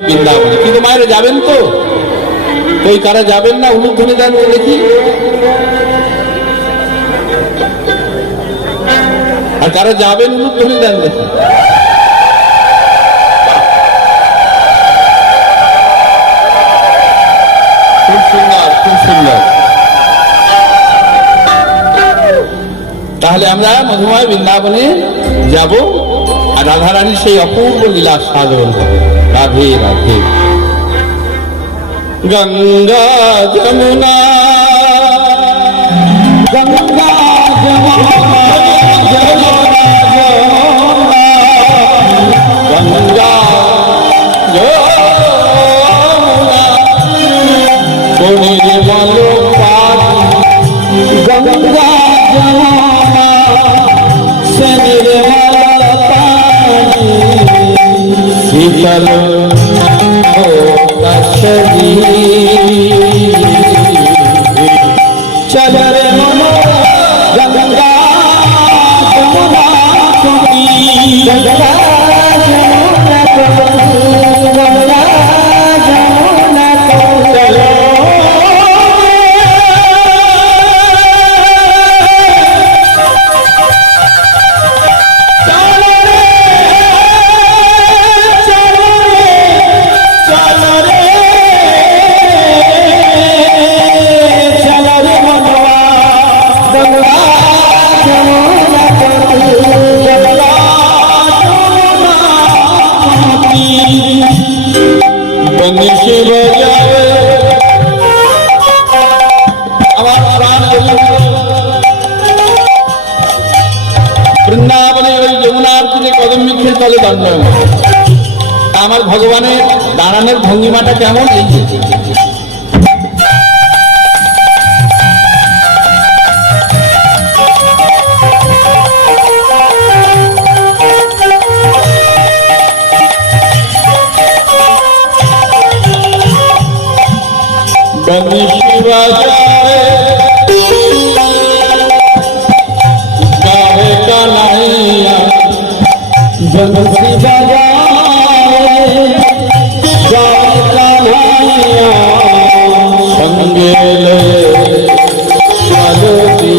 বৃন্দাবনে। কিন্তু মায়েরা যাবেন তো? ওই কারা যাবেন না? উলুধ্বনি দেন দেখি। আর কারা যাবেন উলুধ্বনি দেন দেখি। খুব সুন্দর, খুব সুন্দর। তাহলে আমরা মধুময় বৃন্দাবনে যাব আর রাধারানীর সেই অপূর্ব লীলা সাধন হবে। রাধে রাধে। গঙ্গা যমুনা গঙ্গা যমুনা গঙ্গা যমুনা পরিমল পানি গঙ্গা যমুনা সে নির্মল পানি শীতল চলো রে মন গঙ্গা যমুনা তুমি গঙ্গা যমুনা গঙ্গা যমুনা চলো বৃন্দাবনে ওই যমুনার তীরে কদম বৃক্ষের তলে দণ্ড। আমার ভগবানের দাঁড়ানোর ভঙ্গিমাটা কেমন? এই বংশী বাজায় গাহে কানাইয়া বংশী বাজায় গাহে কানাইয়া সঙ্গে মালতী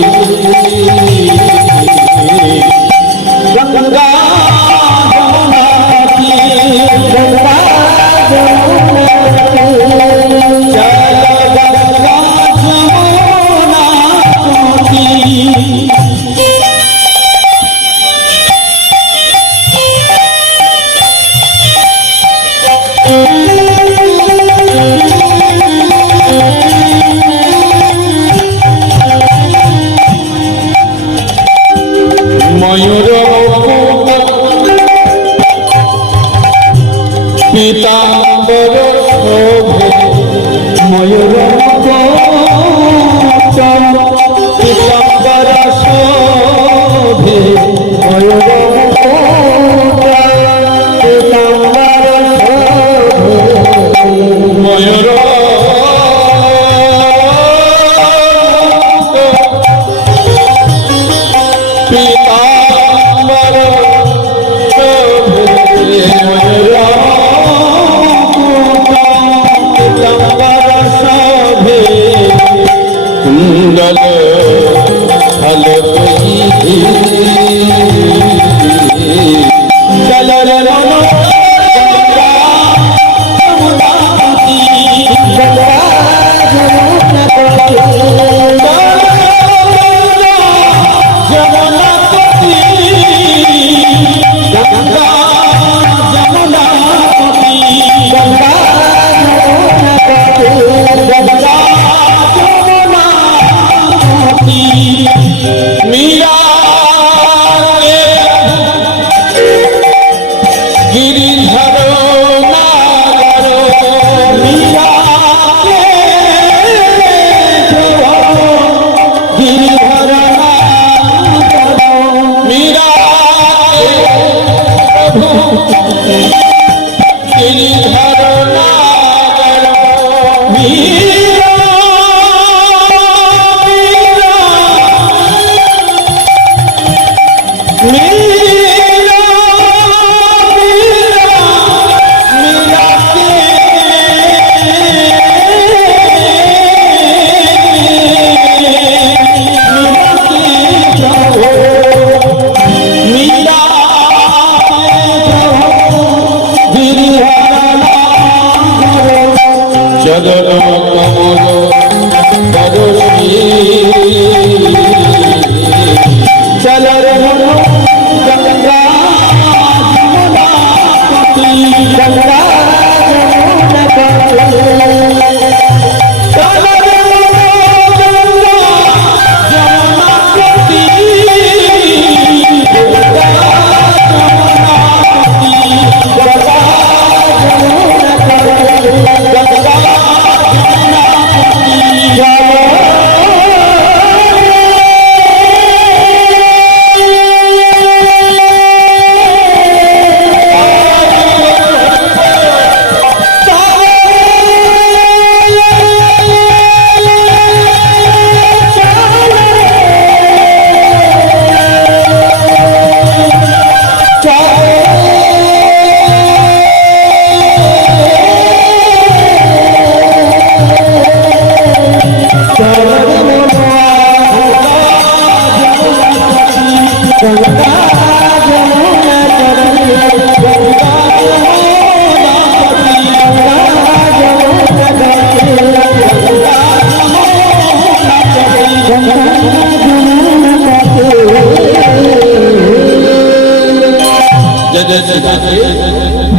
গঙ্গা যমুনা গঙ্গা যমুনা ময়ূর পীতাম্বর শোভে ময়ূর পীতাম্বর শোভে ময়ূর পীতাম্বর ময়ূর পীতাম্বর শোভে ময়ূর পীতাম্বর শোভে কুণ্ডল ভালো চলর গঙ্গা যমুনা গঙ্গা যমুনা যমুনাপতি গঙ্গা যমুনাপতি গঙ্গা যমুনাপতি গঙ্গা যমুনাপতি মীরা গিরিধর নাগর মীরা গিরিধর মীরা প্রভু গিরিধর নাগর মীরা মীরা মীরা মীরা সদর কমল বরশী চলর গঙ্গা যমুনাপতি গঙ্গা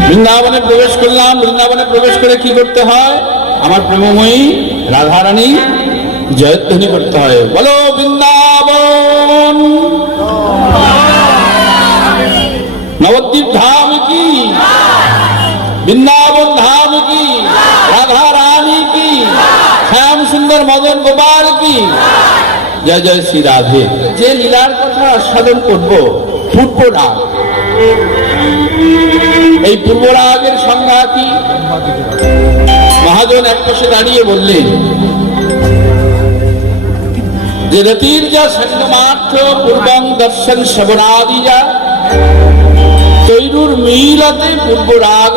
বৃন্দাবনে প্রবেশ করলাম। বৃন্দাবনে প্রবেশ করে কি করতে হয়? আমার প্রেমময়ী রাধারানী জয়ধ্বনি করতে হয়। বলো বৃন্দাবন নবদ্বীপ ধাম কি, বৃন্দাবন ধাম কি, রাধা রানী কি, শ্যাম সুন্দর মদন গোপাল কি, জয় জয় শ্রী রাধে। যে লীলার কথা আস্বাদন করবো পূর্ব রাগ। এই পূর্ব রাগের সংজ্ঞা কি? মহাজন এক পাশে দাঁড়িয়ে বললেন যে রতির যা সঙ্গমার্থ পূর্বং দর্শন শ্রবণাদি যা তৈরুর মিলতে পূর্ব রাগ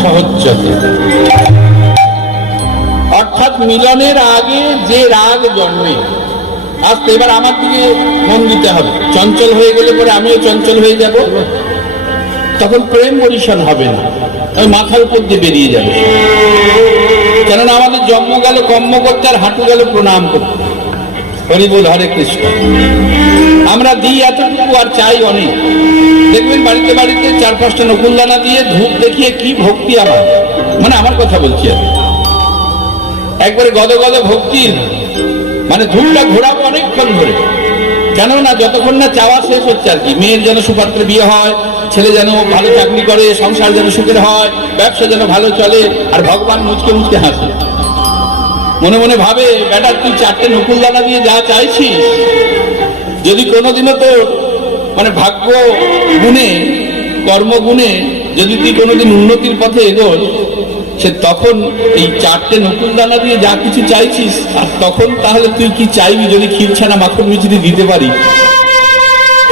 সহজ্জতে। অর্থাৎ মিলনের আগে যে রাগ জন্মে। আস্তে এবার আমার দিকে মন দিতে হবে। চঞ্চল হয়ে গেলে পরে আমিও চঞ্চল হয়ে যাব, তখন প্রেম পরিশন হবে না, ওই মাথার উপর দিয়ে বেরিয়ে যাবে। কেননা আমাদের জন্ম গেল কর্ম করতে, আর হাঁটু গেল প্রণাম করতে। হরি বল, হরে কৃষ্ণ। আমরা দিই এতটুকু আর চাই অনেক। দেখবেন বাড়িতে বাড়িতে 4-5টা নকুলদানা দিয়ে ধূপ দেখিয়ে কি ভক্তি আমার, মানে আমার কথা বলছি আর একবারে গদ গদ ভক্তির, মানে ধূপটা ঘোরাবো অনেকক্ষণ ধরে। কেননা যতক্ষণ না চাওয়া শেষ হচ্ছে আর কি। মেয়ের যেন সুপাত্রে বিয়ে হয়, ছেলে যেন ভালো চাকরি করে, সংসার যেন সুখের হয়, ব্যবসা যেন ভালো চলে, আর ভগবান মুচকে মুচকে হাসে। মনে মনে ভাবে বেটা তুই 4টে নকুলদানা দিয়ে যা চাইছিস, যদি কোনোদিনও তো মানে ভাগ্য গুণে কর্মগুণে যদি তুই কোনোদিন উন্নতির পথে এগোস, সে তখন এই 4টে নকুলদানা দিয়ে যা কিছু চাইছিস, আর তখন তাহলে তুই কি চাইবি? যদি ক্ষীরছানা মাখন মিছরি দিতে পারি,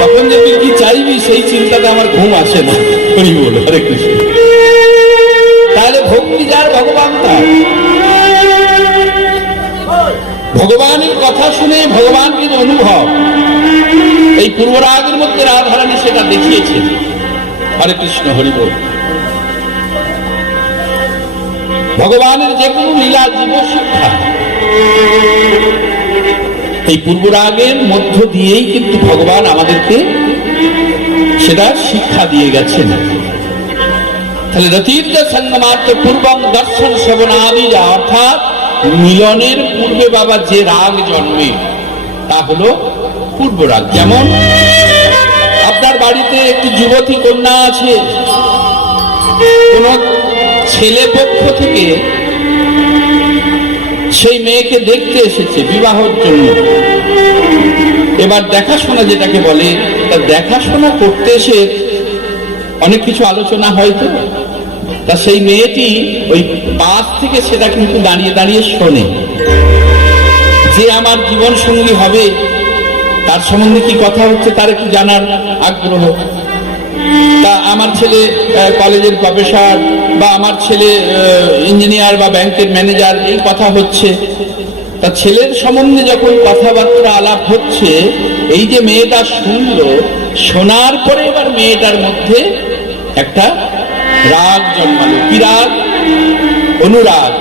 তখন যে তুই কি চাইবি সেই চিন্তাটা আমার ঘুম আসে না। হরি বল, হরে কৃষ্ণ। তাহলে ভক্তি যার, ভগবান তার। ভগবানের কথা শুনে ভগবানকে যে অনুভব, এই পূর্বরাগের মধ্যে রাধারানী সেটা দেখিয়েছে। হরে কৃষ্ণ, হরি বল। ভগবানের যে কোনো লীলা জীব শিক্ষা এই পূর্বরাগের মধ্য দিয়েই কিন্তু ভগবান আমাদেরকে সেটা শিক্ষা দিয়ে গেছেন। তাহলে রতীর্য সঙ্গমাত্র পূর্বং দর্শন শ্রবণাদি যা, অর্থাৎ মিলনের পূর্বে বাবা যে রাগ জন্মে তা হলো পূর্ব রাগ। যেমন আপনার বাড়িতে একটি যুবতী কন্যা আছে, কোন ছেলে পক্ষ থেকে সেই মেয়েকে দেখতে এসেছে বিবাহের জন্য। এবার দেখাশোনা যেটাকে বলে, তা দেখাশোনা করতে এসে অনেক কিছু আলোচনা হয়তো, তা সেই মেয়েটি ওই পাশ থেকে সেটা কিন্তু দাঁড়িয়ে দাঁড়িয়ে শোনে যে আমার জীবন সঙ্গী হবে, তার সম্বন্ধে কি কথা হচ্ছে তার একটু জানার আগ্রহ। তা আমার ছেলে কলেজের প্রফেসর, বা আমার ছেলে ইঞ্জিনিয়ার বা ব্যাংকের ম্যানেজার, এই কথা হচ্ছে। তা ছেলের সম্বন্ধে যখন কথাবার্তা আলাপ হচ্ছে, এই যে মেয়েটা শুনলো, শোনার পরে এবার মেয়েটার মধ্যে একটা রাগ জন্মালো। কি রাগ? অনুরাগ।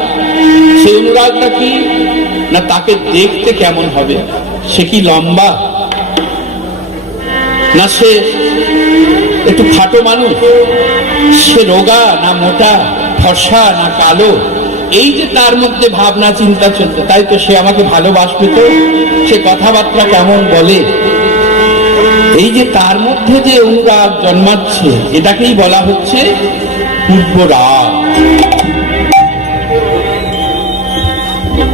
সেই অনুরাগটা কি না, তাকে দেখতে কেমন হবে, সে কি লম্বা, না সে একটু খাটো মানুষ, সে রোগা না মোটা, ফর্সা না কালো, এই যে তার মধ্যে ভাবনা চিন্তা চলতে, তাই তো সে আমাকে ভালোবাসবে, তো সে কথাবার্তা কেমন বলে, এই যে তার মধ্যে যে অনুরাগ জন্মাচ্ছে, এটাকেই বলা হচ্ছে পূর্ব রাগ।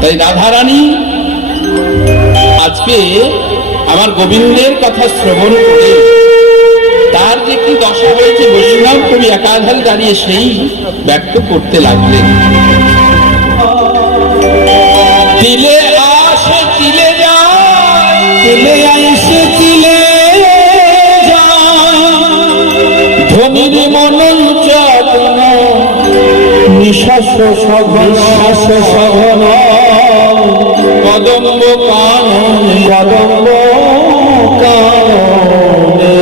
তাই রাধারানী আজকে আমার গোবিন্দের কথা শ্রবণ করে তার যে কি দশা হয়েছে বৈষ্ণব কবি একাধারে দাঁড়িয়ে সেই ব্যক্ত করতে লাগলেন। তিলে আসে তিলে যায়, তিলে আইসে তিলে যায়, ধনির মনন চাতন নিঃশ্বাস সঘন কদম্ব কানন কদম্ব কাননে।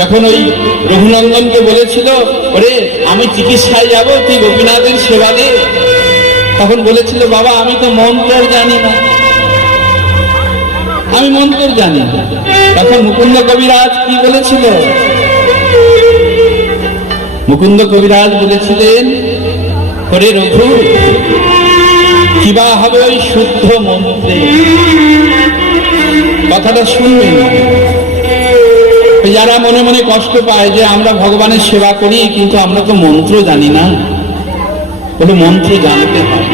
যখন ওই রঘুনন্দনকে বলেছিল ওরে আমি চিকিৎসায় যাব, তুই গোপীনাথের সেবা দে, তখন বলেছিল বাবা আমি তো মন্ত্র জানি না, আমি মন্ত্র জানি না। তখন মুকুন্দ কবিরাজ কি বলেছিল? মুকুন্দ কবিরাজ বলেছিলেন ওরে রঘু কিবা হবে ওই শুদ্ধ মন্ত্রে, কথাটা শুনবেন। যারা মনে মনে কষ্ট পায় যে আমরা ভগবানের সেবা করি কিন্তু আমরা তো মন্ত্র জানি না, বলে মন্ত্র জানতে হয়।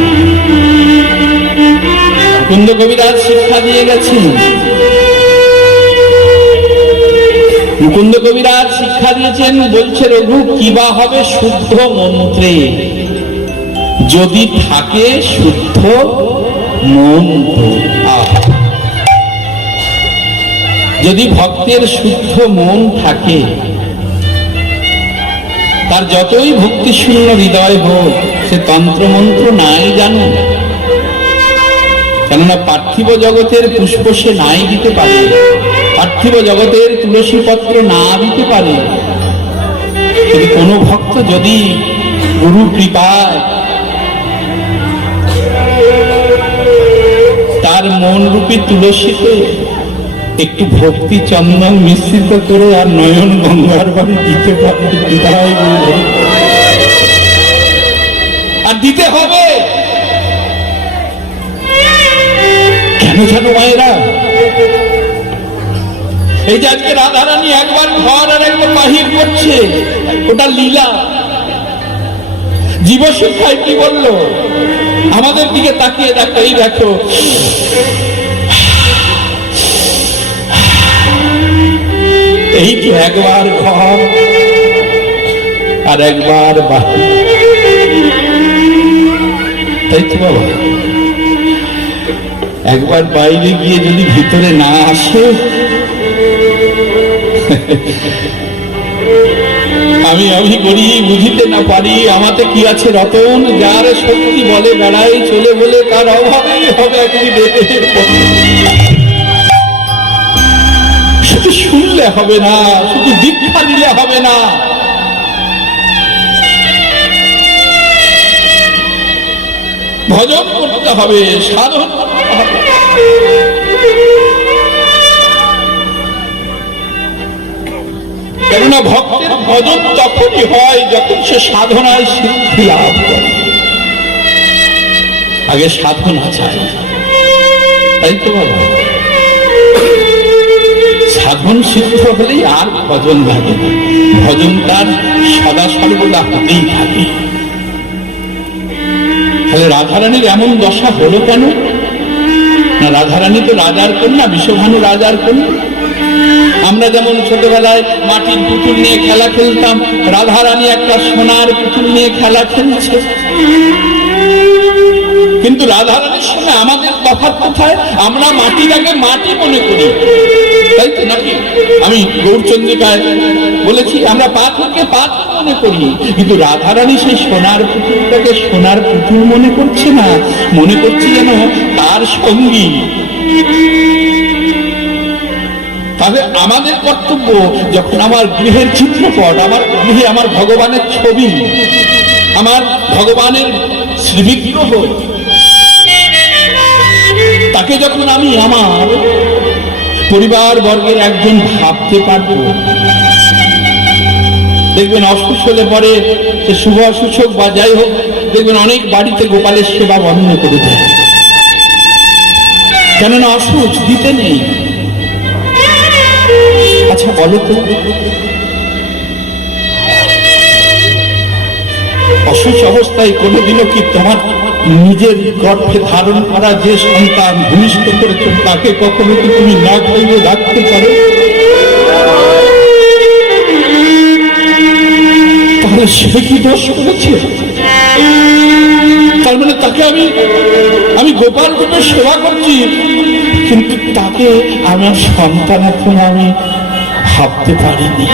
মুকুন্দ কবিরাজ শিক্ষা দিয়ে গেছেন, মুকুন্দ কবিরাজ শিক্ষা দিয়েছেন, বলছে রঘু কিবা হবে শুদ্ধ মন্ত্রে, যদি থাকে শুদ্ধ মন্ত্র। যদি ভক্তের শুদ্ধ মন থাকে, তার যতই ভক্তিশূন্য হৃদয় হোক, সে তন্ত্রমন্ত্র নাই জানো, কেননা পার্থিব জগতের পুষ্প সে নাই দিতে পারে, পার্থিব জগতের তুলসী পত্র না দিতে পারে। কিন্তু কোনো ভক্ত যদি গুরু কৃপায় তার মন রূপী তুলসীতে একটু ভক্তি চন্দন মিশ্রিত করে আর নয়ন গঙ্গার বাড়ি দিতে পারে, আর দিতে হবে কেন জানো মায়েরা? এই যে আজকে রাধারানী একবার ঘর আর একবার বাহির করছে, ওটা লীলা। জীবশিক্ষায় কি বললো? আমাদের দিকে তাকিয়ে দেখো, এই দেখো এই তো একবার ঘর আর একবার বাহির, তাই তো বাবা? একবার বাইরে গিয়ে যদি ভিতরে না আসে, আমি আমি করি বুঝিতে না পারি আমাতে কি আছে রতন, যার শক্তি বলে বেড়াই চলে বলে তার অভাবেই হবে একদিন। শুধু শুনলে হবে না, শুধু দীক্ষা দিলে হবে না, ভজন করতে হবে, সাধন করতে হবে। কেননা ভক্তের ভজন তখনই হয় যখন সে সাধনায় সিদ্ধি লাভ করে। আগে সাধনা চাই, তাই তো বাবা? সাধন সিদ্ধ হলেই আর ভজন লাগে না, ভজন তার সদা সর্বদা হতেই থাকে। তাহলে রাধারানীর এমন দশা হলো কেন? না রাধারানী তো রাজার কন্যা, বিশ্বভানু রাজার কন্যা। আমরা যেমন ছোটবেলায় মাটির পুতুল নিয়ে খেলা খেলতাম, রাধারানী একটা সোনার পুতুল নিয়ে খেলা খেলছে। কিন্তু রাধারানীর সঙ্গে আমাদের তফাৎ কোথায়? আমরা মাটিটাকে মাটি মনে করি, তাই তো নাকি? আমি গৌরচন্দ্রিকায় বলেছি আমরা পাথরকে পাথর মনে করি, কিন্তু রাধারানী সেই সোনার পুতুলটাকে সোনার পুতুল মনে করছে না, মনে করছে যেন তার সঙ্গী। তাহলে আমাদের কর্তব্য, যখন আমার গৃহের চিত্রপট, আমার গৃহে আমার ভগবানের ছবি, আমার ভগবানের শ্রী শ্রীবিগ্রহ, তাকে যখন আমি আমার পরিবার বর্গের একজন ভাবতে পারবো, দেখবেন অসুস্থ হলে পরে সে শুভ অসুখ বা যাই হোক, দেখবেন অনেক বাড়িতে গোপালের সেবা বন্ধ করে দেয়, কেননা অসুখ দিতে নেই। আচ্ছা বলো তো, অসুখ অবস্থায় কোনোদিনও কি তোমার নিজের গর্ভে ধারণ করা যে সন্তান ভূমিষ্ঠ করেছ তাকে কখনো কি তুমি না খাইয়ে রাখতে পারো? তাহলে সে কি দোষ করেছে? তার মানে তাকে আমি গোপাল রূপে সেবা করছি, কিন্তু তাকে আমার সন্তান এখন আমি ভাবতে পারিনি।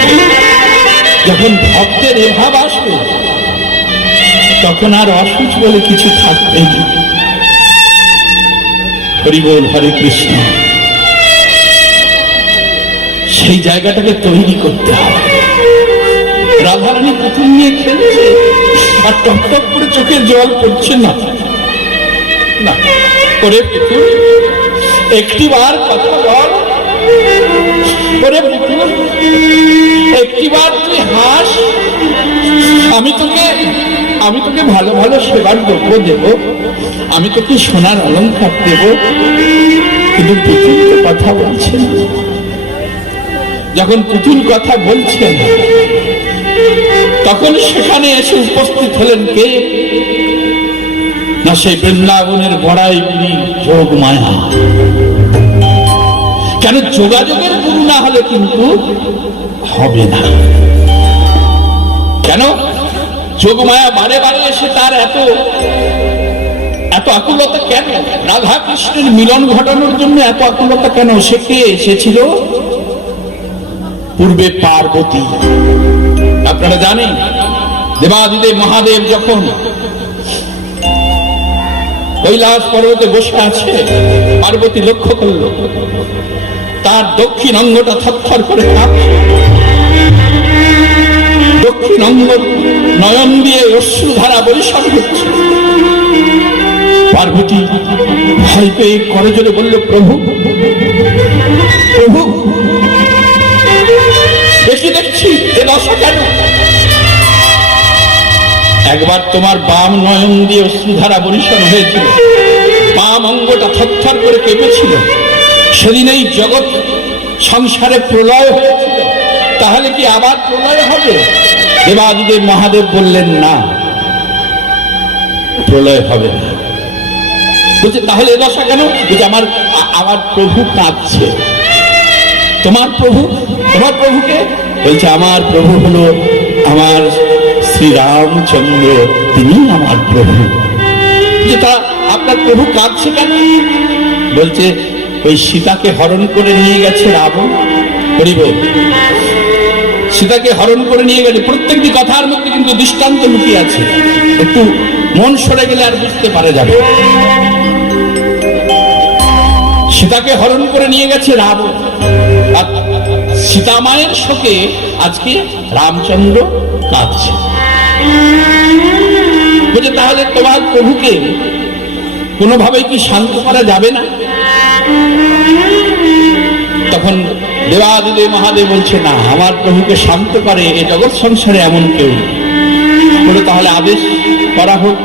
যখন ভক্তের এভাব আসবে তখন আর অসুখ বলে কিছু থাকবে না। হরি বল, হরে কৃষ্ণ। সেই জায়গাটাকে তৈরি করতে হবে। রাধারানী পুতুল নিয়ে খেলছে আর টপ টপ করে চোখের জল পড়ছে না। ওরে পুতুল, একটিবার কথা বল। ওরে পুতুল, একটিবার তুই হাস, আমি তোকে ভালো ভালো সেবার দ্রব্য দেব, আমি তোকে সোনার অলংকার দেব। কিন্তু পুতুল তো কথা বলছেন। যখন পুতুল কথা বলছেন তখন সেখানে এসে উপস্থিত হলেন কে? না সেই বৃন্দাবনের বড়াই বুড়ি যোগ মায়া। কেন? যোগাযোগের গুরু না হলে কিন্তু হবে না। কেন? যোগমায়া বারে বারে এসে তার এত আকুলতা কেন? রাধা কৃষ্ণের মিলন ঘটানোর জন্য এত আকুলতা কেন? সে কে এসেছিল? পূর্বে পার্বতী। আপনারা জানেন, দেবাদিদেব মহাদেব যখন কৈলাস পর্বতে বসে আছে, পার্বতী লক্ষ্য করল তার দক্ষিণ অঙ্গটা থরথর করে কাঁপছে। দক্ষিণ অঙ্গ নয়ন দিয়ে অশ্রুধারা বরিশান হচ্ছে। পার্বতী ভয় পেয়ে করজোরে বলল, প্রভু প্রভু, দেখি দেখছি এ দশা কেন? একবার তোমার বাম নয়ন দিয়ে অশ্রুধারা বরিশান হয়েছিল, বাম অঙ্গটা থরথর করে কেঁপেছিল। সেদিন এই জগৎ সংসারে প্রলয় হয়েছিল, তাহলে কি আবার প্রলয় হবে? দেবাদিদেব মহাদেব বললেন, না, প্রলয় হবে না। বলছে তাহলে এ দশা কেন? বলছে আমার প্রভু কাঁদছে। তোমার প্রভুকে? বলছে আমার প্রভু হলো আমার শ্রীরামচন্দ্র, তিনি আমার প্রভু। যে তা আপনার প্রভু কাঁদছে কেন? বলছে ওই সীতাকে হরণ করে নিয়ে গেছে রাবণ। বলিব, সীতাকে হরণ করে নিয়ে গেছে। প্রত্যেকটি কথার মধ্যে কিন্তু দৃষ্টান্ত লুকিয়ে আছে, একটু মন সরে গেলে আর বুঝতে পারা যাবে। সীতাকে হরণ করে নিয়ে গেছে রাবণ, আর সীতা মায়ের শোকে আজকে রামচন্দ্র কাঁদছে। বলছে তাহলে তোমার প্রভুকে কোনোভাবেই কি শান্ত করা যাবে না? তখন দেবাদিদেব মহাদেব বলছে, না, আমার প্রভুকে শান্ত করে এ জগৎ সংসারে এমন কেউ। বলে তাহলে আদেশ করা হোক,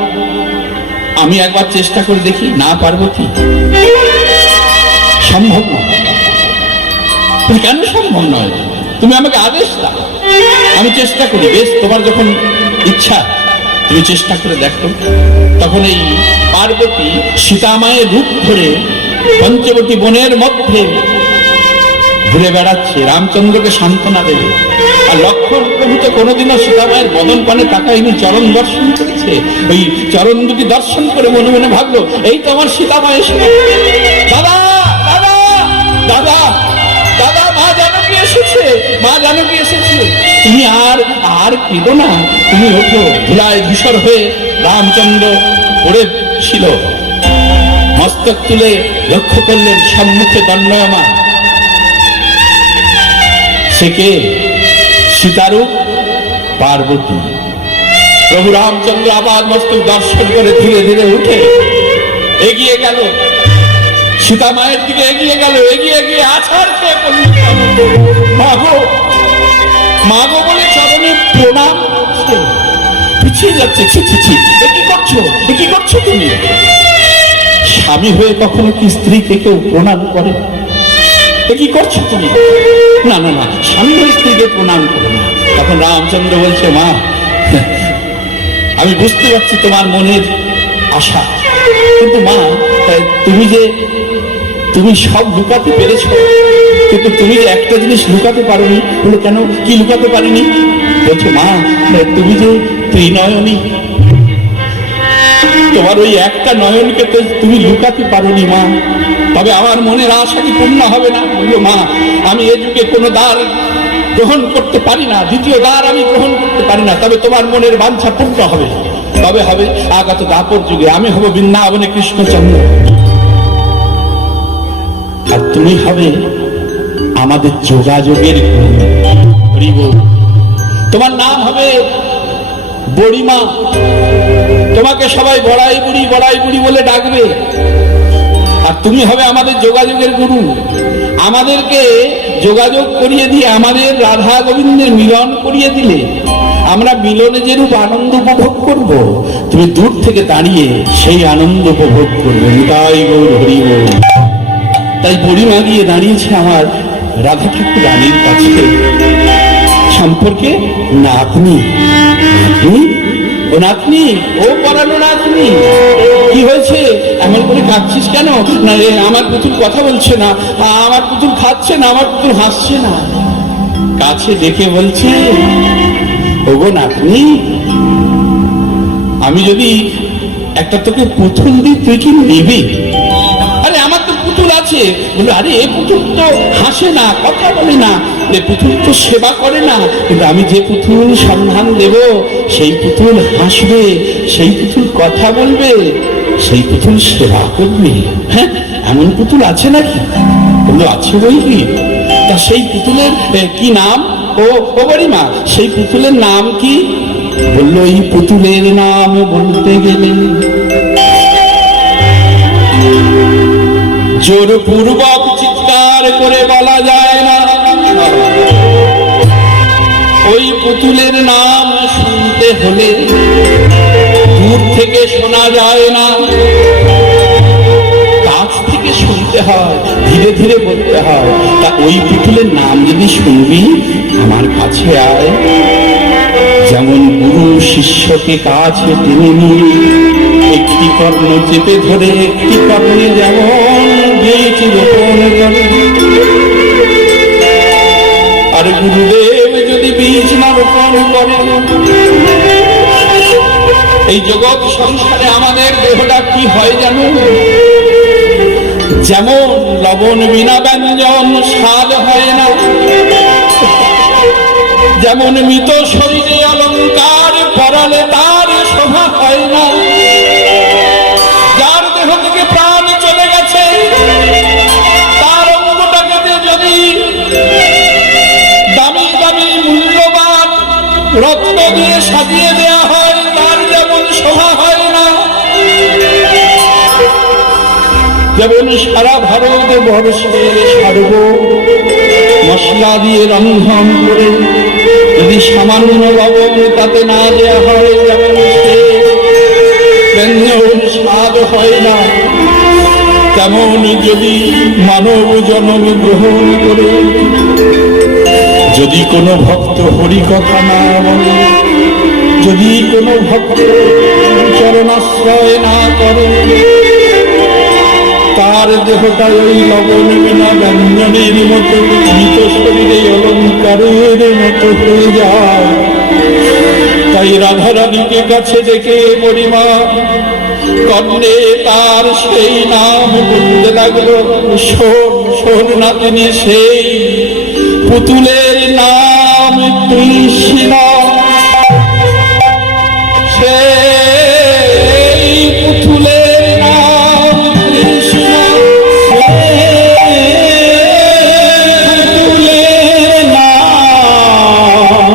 আমি একবার চেষ্টা করে দেখি। না পার্বতী, সম্ভব নয়। কেন সম্ভব নয়? তুমি আমাকে আদেশ দাও, আমি চেষ্টা করি। বেশ, তোমার যখন ইচ্ছা তুমি চেষ্টা করে দেখো। তখন এই পার্বতী সীতামায়ের রূপ ধরে পঞ্চবটী বনের মধ্যে ঘুরে বেড়াচ্ছে, রামচন্দ্রকে সান্ত্বনা দেবে। আর লক্ষ্মণ প্রভু তো কোনোদিনও সীতামায়ের বদন পানে তাকায়নি, চরণ দর্শন করেছে। ওই চরণ দুটি দর্শন করে মনে মনে ভাবলো, এই তো আমার সীতামা এসে। দাদা দাদা দাদা দাদা, মা জানকী এসেছে, মা জানকী এসেছে। তুমি আর কেঁদো না, তুমি ওঠো। ধুলায় ধূসর হয়ে রামচন্দ্র পড়েছিল, মস্তক তুলে লক্ষ্য করলেন সম্মুখে দণ্ডায়মান। সে কে? সীতারূপ পার্বতী। প্রভু রামচন্দ্র আবার মস্তক দর্শন করে ধীরে ধীরে উঠে এগিয়ে গেল, সীতা মায়ের দিকে এগিয়ে গেল। এগিয়ে গিয়ে আছাড় খেয়ে পড়ল, মাগো মাগো বলে চরণে প্রণাম করছে। পিছিয়ে যাচ্ছে, ছি ছি ছি, কি করছো, কি করছো তুমি? স্বামী হয়ে কখনো কি স্ত্রীকে কেউ প্রণাম করে? কি করছো তুমি? না না না, স্বামী হয়ে স্ত্রীকে প্রণাম করো না। তখন রামচন্দ্র বলছে, মা আমি বুঝতে পারছি তোমার মনের আশা, কিন্তু মা তুমি সব লুকাতে পেরেছ, কিন্তু তুমি যে একটা জিনিস লুকাতে পারোনি। বলে কেন, কি লুকাতে পারিনি? বলছে, মা তুমি যে ত্রিনয়নী, তোমার ওই একটা নয়নকে তো তুমি লুকাতে পারোনি মা। তবে আমার মনের আশা কি পূর্ণ হবে না? বললো, মা আমি এ যুগে কোনো দ্বার গ্রহণ করতে পারি না, দ্বিতীয় দ্বার আমি গ্রহণ করতে পারি না, তবে তোমার মনের বাঞ্ছা পূর্ণ হবে। তবে হবে আগত দাপর যুগে, আমি হব বৃন্দাবনে কৃষ্ণচন্দ্র, আর তুমি হবে আমাদের যোগাযোগের গুরু। তোমার নাম হবে বড়িমা, তোমাকে সবাই বড়াই বুড়ি বলে ডাকবে, আর তুমি হবে আমাদের যোগাযোগের গুরু। আমাদেরকে যোগাযোগ করিয়ে দিয়ে আমাদের রাধা গোবিন্দের মিলন করিয়ে দিলে আমরা মিলনে যেরূপ আনন্দ উপভোগ করব, তুমি দূর থেকে দাঁড়িয়ে সেই আনন্দ উপভোগ করবে। তাই গৌর হরি বল। তাই বুড়িমা গিয়ে দাঁড়িয়েছে আমার রাধা ঠাকুর রানীর কাছে, সম্পর্কে নাতনি। ও নাতনি, ও পড়ানো নাতনি, কি হয়েছে? এমন করে কাঁদছিস কেন? না রে, আমার পুতুল কথা বলছে না, আমার পুতুল খাচ্ছে না, আমার পুতুল হাসছে না। কাছে ডেকে বলছে, ওগো নাতনি, আমি যদি একটা তোকে পুতুল দিই তুই কি নিবি? আরে আমার তো পুতুল আছে। বললো, আরে এ পুতুল তো হাসে না, কথা বলে না, এ পুতুল তো সেবা করে না, কিন্তু আমি যে পুতুল সন্ধান দেব সেই পুতুল হাসবে, সেই পুতুল কথা বলবে, সেই পুতুল সেবা করবে। হ্যাঁ, এমন পুতুল আছে নাকি? বললো, আছে বই কি। তা সেই পুতুলের কি নাম? ও বড়িমা, সেই পুতুলের নাম কি? বললো, এই পুতুলের নাম বলতে গেলে জোরপূর্বক চিৎকার করে বলা যায় না, ওই পুতুলের নাম শুনতে হলে দূর থেকে শোনা যায় না, কাছ থেকে শুনতে হয়, ধীরে ধীরে বলতে হয়। তা ওই পুতুলের নাম যদি শুনবি, আমার কাছে আয়। যেমন গুরু শিষ্যকে কাছে টেনে নিয়ে একটি কর্ণ চেপে ধরে একটি কর্ণে যেমন বীজ রোপণ করে, আর গুরুদেব যদি বীজ না রোপণ করে, এই জগৎ সংসারে আমাদের দেহটা কি হয় জানো? যেমন লবণ বিনা ব্যঞ্জন স্বাদ হয় না, যেমন মৃত শরীরে অলঙ্কার পরালে তার শোভা হয় না, যার দেহ থেকে প্রাণ চলে গেছে তার অঙ্গটাকে যদি দামি দামি মূল্যবান রত্ন দিয়ে সাজিয়ে দেয়া হয়, তার যেমন শোভা হয় না। যেমন সারা ভারত বর্ষের সার্ব মশলা দিয়ে রন্ধন করে যদি সামান্য লবণ তাতে না দেওয়া হয়, যেমন ব্যঞ্জন স্বাদ হয় না, তেমন যদি মানব জন্ম গ্রহণ করে যদি কোনো ভক্ত হরি কথা না বলে, যদি কোনো ভক্ত চরণাশ্রয় না করে, তার দেহটা ওই লবণ বিনা ব্যঞ্জনের মতো মৃত শরীরে অলঙ্কারের মতো হয়ে যায়। তাই রাধারানীকে কাছে ডেকে বড়িমা কর্ণে তার সেই নাম বলতে লাগলো, শোন শোন নাতনি, সেই পুতুলের নাম কৃষ্ণ, সেই পুতুলের নাম কৃষ্ণ, পুতুলের নাম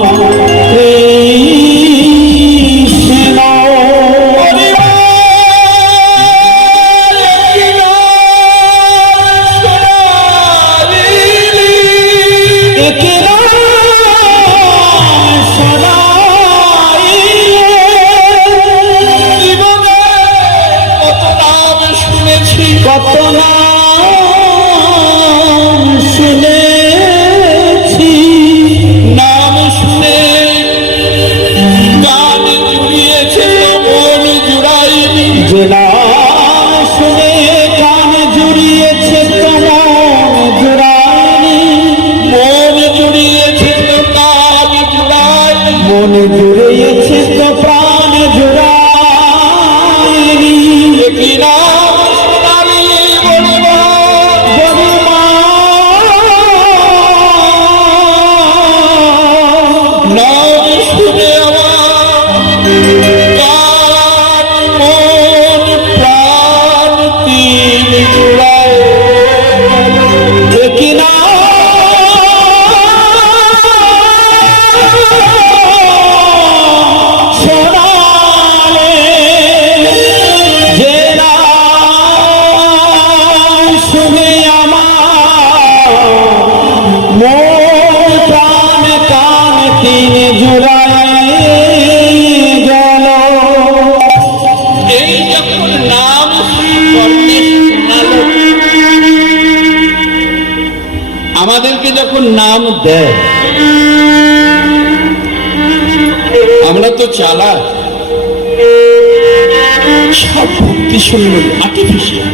কৃষ্ণ। কত নাম শুনেছি, নাম শুনে গান জুড়িয়েছে মন জুড়াইনি, যে নাম শুনে গান জুড়িয়েছে মন জুড়াইনি, মন জুড়িয়েছে তো কান জুড়াইনি, মন জুড়িয়েছে তো প্রাণ জুড়াইনি। কি নাম শোনালি বলিমা, বলিমা নাম শুনে আমার কান মন প্রাণ তিন জুড়ায়। কি নাম শোনালে, যে নাম শুনে আমার মন প্রাণ কান তিন জুড়ায় গেল। এই যখন নাম কর্ণে শোনালো, আমাদেরকে যখন নাম দেয়, আমরা তো চালাক, সব ভক্তি শূন্য আর্টিফিশিয়াল।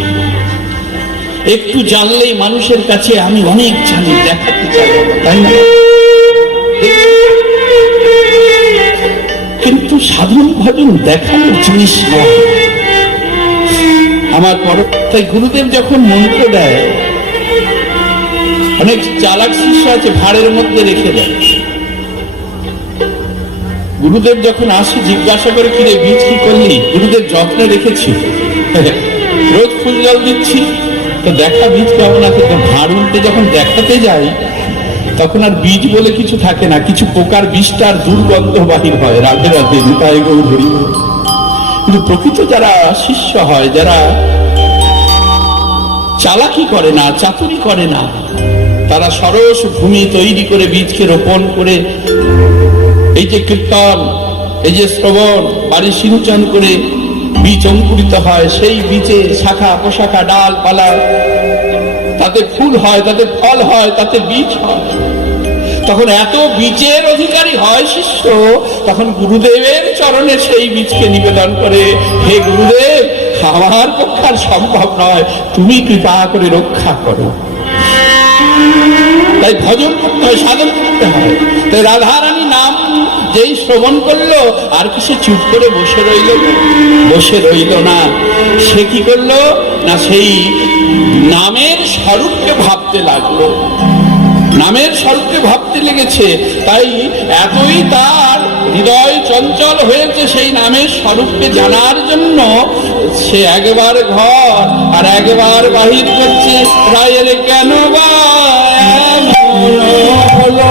একটু জানলেই মানুষের কাছে আমি অনেক জানি দেখাতে চাই, তাই না? কিন্তু সাধন ভজন দেখানোর জিনিস নয় আমার তাই গুরুদেব যখন মন্ত্র দেয়, অনেক চালাক শিষ্য আছে ভাড়ের মধ্যে রেখে দেয়। গুরুদেব যখন আসে জিজ্ঞাসা করে, কিরে বীজ কি করলি? গুরুদেব যত্নে রেখেছি, রোজ ফুল জল দিচ্ছি, তো দেখা বীজ কেমন আছে। তো ভাড় উল্টে যখন দেখাতে যাই, তখন আর বীজ বলে কিছু থাকে না, কিছু পোকার বিষটা আর দুর্গন্ধ বাহির হয়। রাধে রাধে নিতাই গৌর হরি। কিন্তু প্রকৃত যারা শিষ্য হয়, যারা চালাকি করে না, চাতুরি করে না, তারা সরস ভূমি তৈরি করে বীজকে রোপণ করে, এই যে কীর্তন, এই যে শ্রবণ, বাড়ি সিঞ্চন করে বীজ অঙ্কুরিত হয়, সেই বীজে শাখা প্রশাখা ডাল পালা, তাতে ফুল হয়, তাতে ফল হয়, তাতে বীজ হয়। তখন এত বীজের অধিকারী হয় শিষ্য, তখন গুরুদেবের চরণে সেই বীজকে নিবেদন করে, হে গুরুদেব, আমার পক্ষে আর সম্ভব নয়, তুমি কৃপা করে রক্ষা করো। তাই ভজন করতে হয়, সাধন করতে হয়। তাই রাধারানী নাম যেই শ্রবণ করলো, আর কি সে চুপ করে বসে রইল? বসে রইল না। সে কি করলো না, সেই নামের স্বরূপকে ভাবতে লাগলো, নামের স্বরূপকে ভাবতে লেগেছে। তাই এতই তার হৃদয় চঞ্চল হয়েছে সেই নামের স্বরূপকে জানার জন্য, সে একবার ঘর আর একবার বাহির করছে, রায়ের কেন বা হলো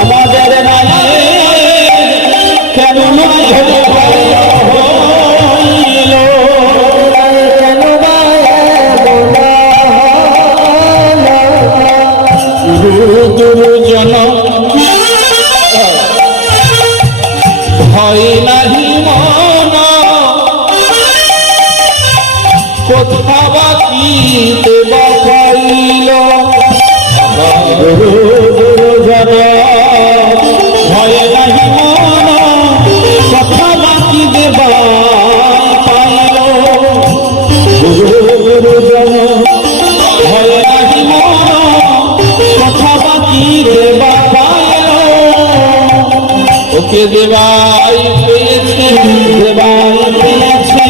আমাদের কেন দুর্জন ভয় নাহি মন, কোথা বা কি দেবা পাইল। দুর্জন ভয় নাহি মন, কোথা বা কি দেবা পাইল। দুর্জন ভয় নাহি মন, কথা বাকি দেবা পাইল। ওকে দেবাই পেয়েছে, দেবাই পেয়েছে,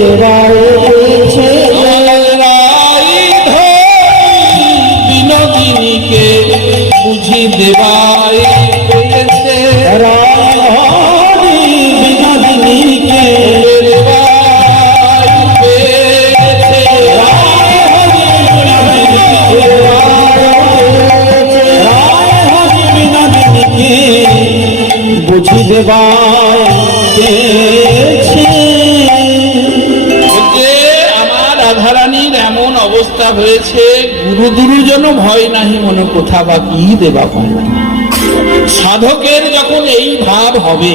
দেবাই পেয়েছে। বিনোদিনীকে বুঝি দেবাই পেয়েছে, বিনোদিনীকে দেবাই পেয়েছে। বুঝি দেবায় আমার রাধারানীর এমন অবস্থা হয়েছে, গুরু দুরুজন ভয় নাহি মনে, কোথা বা কি দেবা পায়। সাধকের যখন এই ভাব হবে,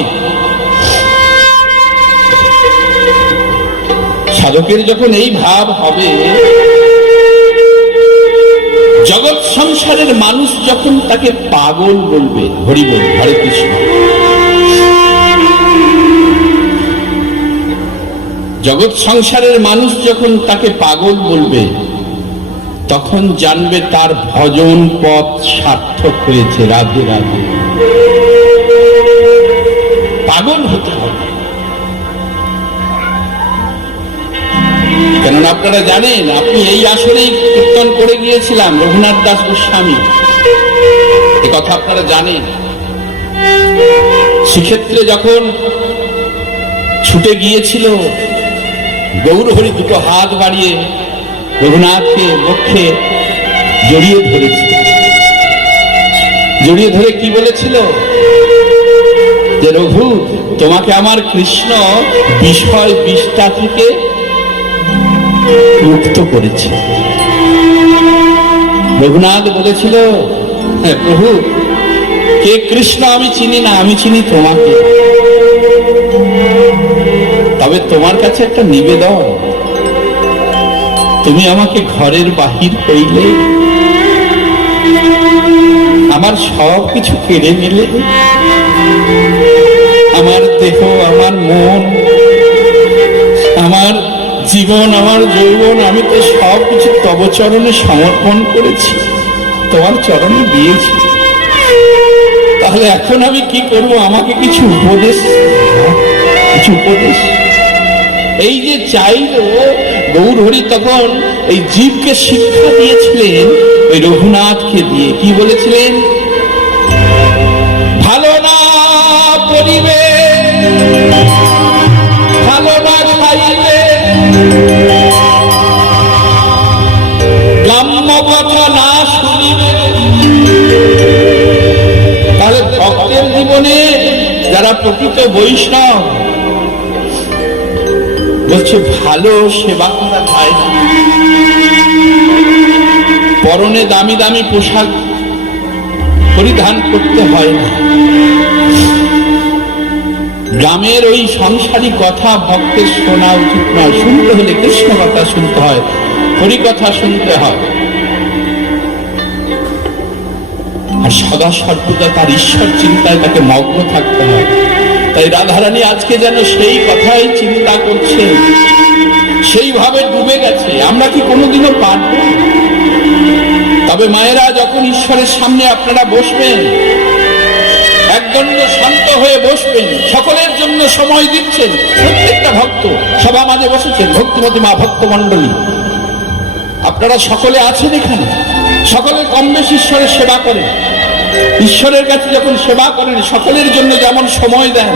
সাধকের যখন এই ভাব হবে, জগৎ সংসারের মানুষ যখন তাকে পাগল বলবে, হরি বল, হরে কৃষ্ণ, জগৎ সংসারের মানুষ যখন তাকে পাগল বলবে, তখন জানবে তার ভজন পথ সার্থক হয়েছে। রাধে রাধে। পাগল হতে হবে, কেননা আপনারা জানেন, আপনি এই আসরেই কীর্তন করে গিয়েছিলাম রঘুনাথ দাস গোস্বামী, এ কথা আপনারা জানেন। সেক্ষেত্রে যখন ছুটে গিয়েছিল, গৌরহরি দুটো হাত বাড়িয়ে রঘুনাথকে বক্ষে জড়িয়ে ধরেছে। জড়িয়ে ধরে কি বলেছিল যে, রঘু, তোমাকে আমার কৃষ্ণ বিষয় বিষ্ঠা থেকে মুক্ত করেছে। রঘুনাথ বলেছিল, হ্যাঁ প্রভু, কে কৃষ্ণ আমি চিনি না, আমি চিনি তোমাকে। তবে তোমার কাছে একটা নিবেদন, তুমি আমাকে ঘরের বাহির কইলে, আমার সব কিছু কেড়ে নিলে, আমার দেহ, আমার মন, আমার জীবন, আমার যৌবন, আমি তো সব কিছু তব চরণে সমর্পণ করেছি, তোমার চরণে দিয়েছি। তাহলে এখন আমি কি করব? আমাকে কিছু উপদেশ, কিছু উপদেশ। এই যে চাইল, গৌরহরি তখন এই জীবকে শিক্ষা দিয়েছিলেন ওই রঘুনাথকে দিয়ে। কি বলেছিলেন? ভালো না পরিবে, ভালো না খাইবে, গ্রাম্য কথা না শুনিবে। তাহলে ভক্তের জীবনে যারা প্রকৃত বৈষ্ণব, বলছে ভালো সেবা করা যায় না, পরনে দামি দামি পোশাক পরিধান করতে হয় না, গ্রামের ওই সংসারী কথা ভক্তের শোনা উচিত নয়। শুনতে হলে কৃষ্ণ কথা শুনতে হয়, হরি কথা শুনতে হয়, আর সদা সর্বদা তার ঈশ্বর চিন্তায় তাকে মগ্ন থাকতে হয়। তাই রাধারানী আজকে যেন সেই কথাই চিন্তা করছে, সেইভাবে ডুবে গেছে। আমরা কি কোনোদিনও পারব? তবে মায়েরা, যখন ঈশ্বরের সামনে আপনারা বসবেন, একদণ্ড শান্ত হয়ে বসবেন, সকলের জন্য সময় দিচ্ছেন। প্রত্যেকটা ভক্ত সভা মাঝে বসেছেন, ভক্তিমতী মা ভক্ত মণ্ডলী আপনারা সকলে আছেন এখানে, সকলে কম বেশি ঈশ্বরের সেবা করেন। ঈশ্বরের কাছে যখন সেবা করেন, সকলের জন্য যেমন সময় দেন,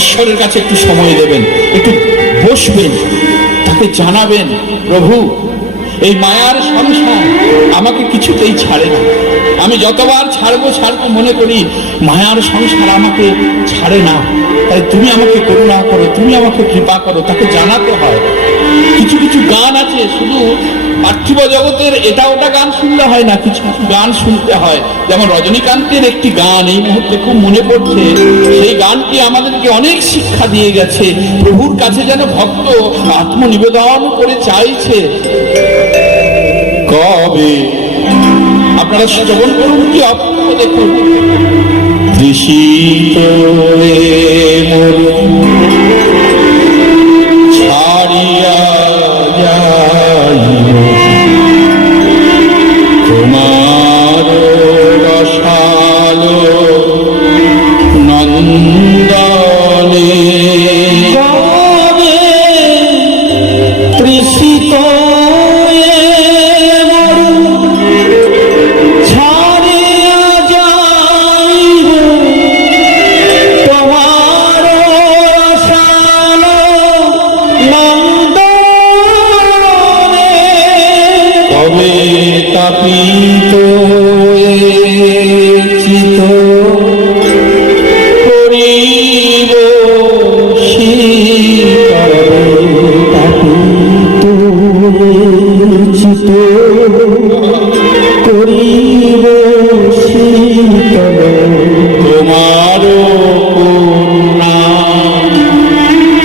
ঈশ্বরের কাছে একটু সময় দেবেন, একটু বসবেন, তাকে জানাবেন, প্রভু, এই মায়ার সংসার আমাকে কিছুতেই ছাড়ে না। আমি যতবার ছাড়বো ছাড়বো মনে করি, মায়ার সংসার আমাকে ছাড়ে না। তাই তুমি আমাকে করুণা করো, তুমি আমাকে কৃপা করো, তাকে জানাতে হয়। কিছু কিছু গান আছে, শুধু পার্থিব জগতের এটা ওটা গান শুনলে হয় না, কিছু কিছু গান শুনতে হয়। যেমন রজনীকান্তের একটি গান এই মুহূর্তে খুব মনে পড়ছে, সেই গানটি আমাদেরকে অনেক শিক্ষা দিয়ে গেছে। প্রভুর কাছে যেন ভক্ত আত্মনিবেদন করে চাইছে, কবে আপনারা শ্রবণ করুন, কি অপূর্ব দেখুন। তৃষিত ছাড়িয়া যাইব তোমার রসালো নন্দনে, তৃষিত তাপিত চিত করিব শীতল, তাপিত চিত করিব শীতল, তোমার করুণা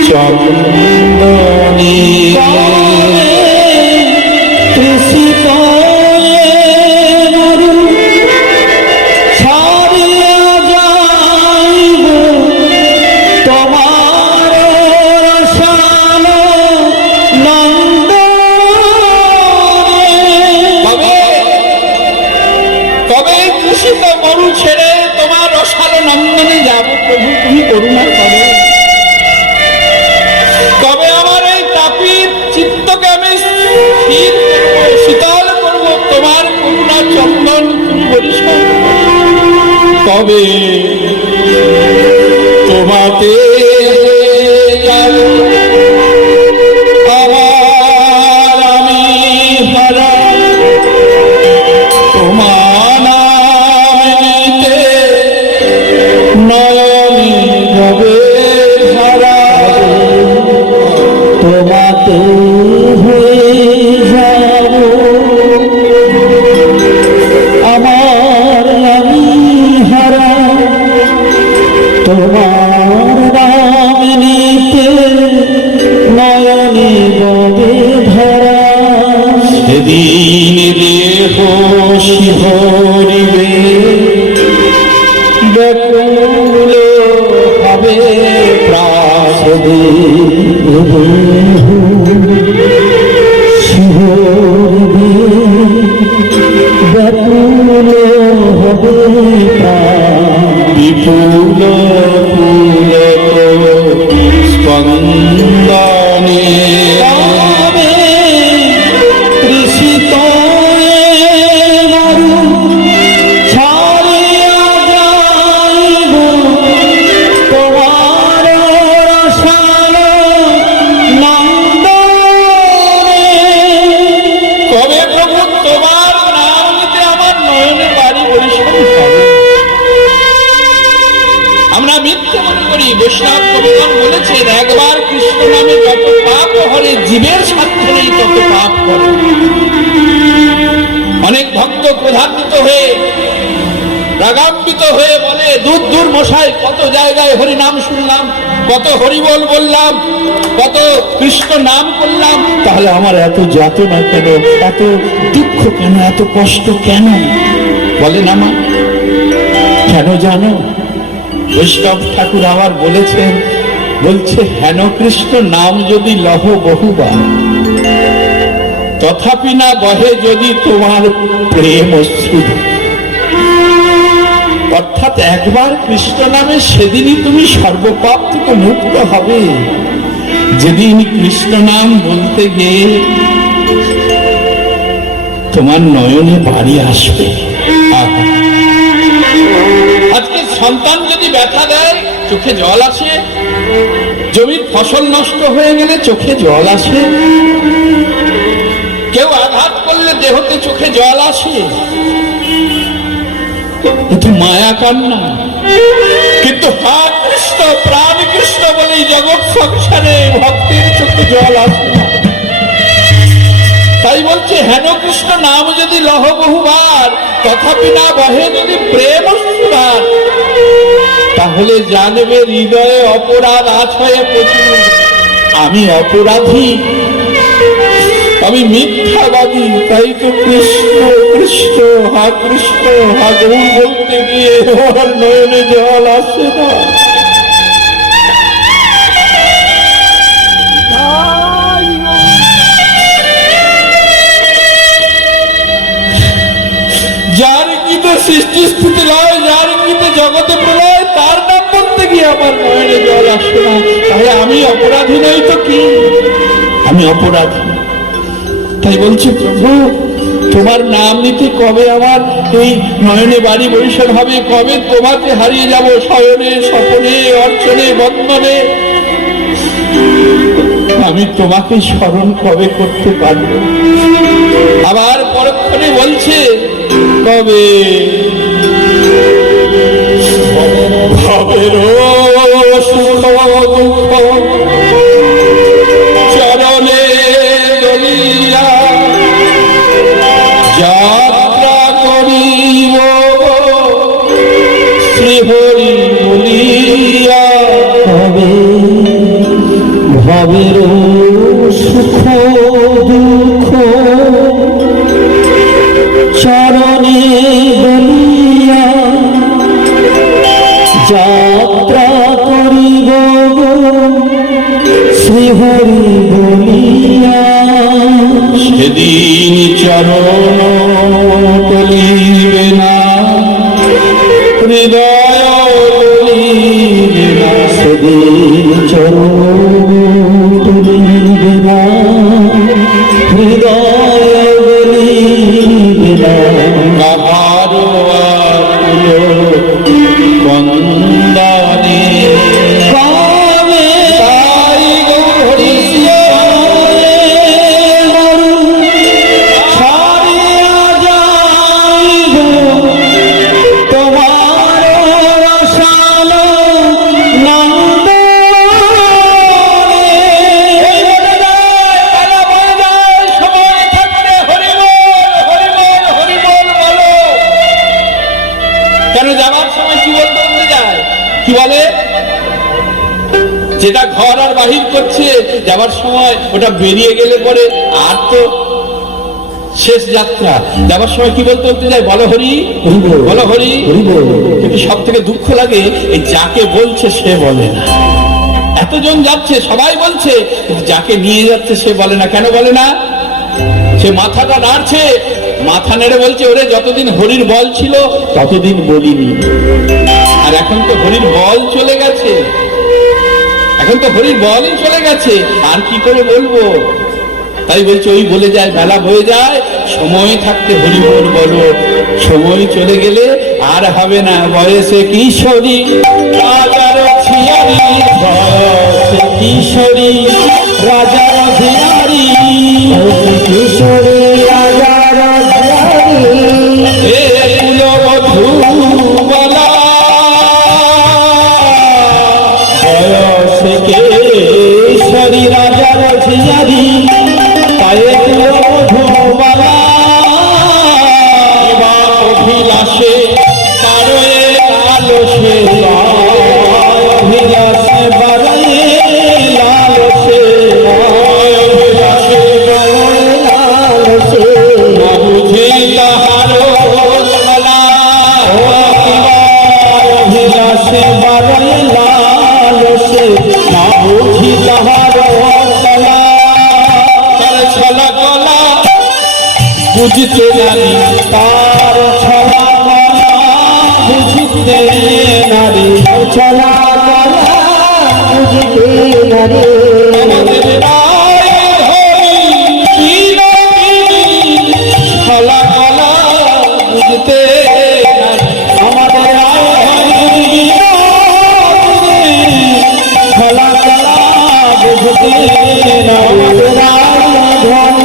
চন্দনে। নন্দনে যাব প্রভু, তুমি করুণা করো। কবে আমার এই তাপিত চিত্তকে আমি স্থির করবো, শীতল করবো, তোমার করুণা চন্দন তুমি বরিশাল। কবে তোমাতে যাব আমার আমি হারা, তোমার নামে নয়নে হবে হারা। তোমাতে হয়ে যাব আমার আমি হারা, তোমার নাম নিতে নয়নে ববে ধরা। সেদিন দেহ শিহরিবে, ব্যাকুল হবে প্রাণ, শিহরিবে ব্যাকুল হবে প্রাণ। বিপুল স্পন্দনে তবে তৃষিত মারু ছাড়িয়া যাইব তোমার রসাল নন্দনে। কবে প্রভু তোমার নাম নিতে আমার নয়নে বাড়ি বরিশাল হবে। আমরা মিথ্যে মনে করি, বৈষ্ণব কবিগণ বলেছেন একবার কৃষ্ণ নামে যত পাপ হরে, জীবের স্বার্থ নেই তত পাপ করে। অনেক ভক্ত ক্রোধান্বিত হয়ে রাগান্বিত হয়ে বলে, দূর দূর মশাই, কত জায়গায় হরি নাম শুনলাম, কত হরিবল বললাম, কত কৃষ্ণ নাম করলাম, তাহলে আমার এত যাতনা কেন, এত দুঃখ কেন, এত কষ্ট কেন? বলেন আমার কেন জানো? বৈষ্ণব ঠাকুর আবার বলেছেন, বলছে হেন কৃষ্ণ নাম যদি লহ বহুবার, তথাপি না বহে যদি তোমার প্রেম অশ্রু। অর্থাৎ একবার কৃষ্ণ নামে সেদিনই তুমি সর্বপাপ থেকে মুক্ত হবে, যেদিন কৃষ্ণ নাম বলতে গিয়ে তোমার নয়নে বাড়ি আসবে। আহা, আজকে সন্তান যদি ব্যথা দেয় চোখে জল আসে, জমির ফসল নষ্ট হয়ে গেলে চোখে জল আসে, কেউ আঘাত করলে দেহতে চোখে জল আসে, কিন্তু মায়া কান্না। কিন্তু হা কৃষ্ণ, প্রাণ কৃষ্ণ বলে জগৎ সংসারে ভক্তের চোখে জল আসে না। তাই বলছে হেন কৃষ্ণ নাম যদি লহ বহুবার, তথাপি না বহে যদি প্রেম অশ্রুবার, তাহলে জানবে হৃদয়ে অপরাধ আছে প্রচুর। আমি অপরাধী, আমি মিথ্যাবাদী, তাই তো কৃষ্ণ কৃষ্ণ হা কৃষ্ণ হা গৌর বলতে গিয়ে আমার নয়নে জল আসে না। যার গীতে সৃষ্টি স্থিতি লয়, যার গীতে জগতে প্রলয়, তার নাম বলতে গিয়ে আমার নয়নে জল আসে না। তাহলে আমি অপরাধী নই তো কি? আমি অপরাধী। তাই বলছি প্রভু, তোমার নাম নিতে কবে আমার এই নয়নে বাড়ি বরিশাল হবে, কবে তোমাকে হারিয়ে যাব শয়নে স্বপনে অর্চনে বন্ধনে। আমি তোমাকে স্মরণ কবে করতে পারবো? আবার পরক্ষণে বলছে কবে ভবের সুখ দুঃখ চরণে দলিয়া যাত্রা করিব শ্রীহরি বলিয়া। কবে ভবের সুখ দুঃখ চরণে বলিয়া যাত্রা করিব শ্রীহরি বলিয়া। সেদিন চরণ তলিবে না হৃদয় সেটা ঘর আর বাহির করছে, যাবার সময় ওটা বেরিয়ে গেলে পরে আর তো শেষ যাত্রা। যাবার সময় কি বলতে বলতে যায়, বলো হরি বলো হরি। কিন্তু সব থেকে দুঃখ লাগে এই যাকে বলছে সে বলে না। এতজন যাচ্ছে সবাই বলছে, কিন্তু যাকে নিয়ে যাচ্ছে সে বলে না। কেন বলে না? সে মাথাটা নাড়ছে, মাথা নেড়ে বলছে, ওরে যতদিন হরির বল ছিল ততদিন বলিনি, আর এখন তো হরির বল চলে গেছে, এখন তো হরির বলই চলে গেছে, আর কি করে বলবো? তাই বলছে ওই বলে যায়, বেলা হয়ে যায়, সময় থাকতে হরি বল বলো, সময় চলে গেলে আর হবে না। বয়সে কিশোরী রাজার ঝিয়ারি, বয়সে কিশোরী রাজার ঝিয়ারি, কিশোরী রাজার ঝিয়ারি, এ কুলবধূ বলা। বয়সে কিশোরী রাজার ঝিয়ারি, পায়ে কুলবধূ বালা, এবার অভিলাষে পারয়ে লালসে, অভিলাষে বাড়ায়ে লালসে, অভিলাষে লালসে, না বুঝে তাহার বলা। অভিলাষে বাড়ায়ে লালসে, না বুঝি তাহার বলা, তার ছলা গলা বুঝতে জানি, তার ছলা গলা বুঝিতে নারী, ছলা গলা বুঝিতে নারী, আমাদের রায় হরি বিনোদিনী, ছলা গলা বুঝতে জানি। আমাদের আয় হরি বিনোদিনী, ছলা গলা বুঝিতে নারী, আমাদের আয় হরি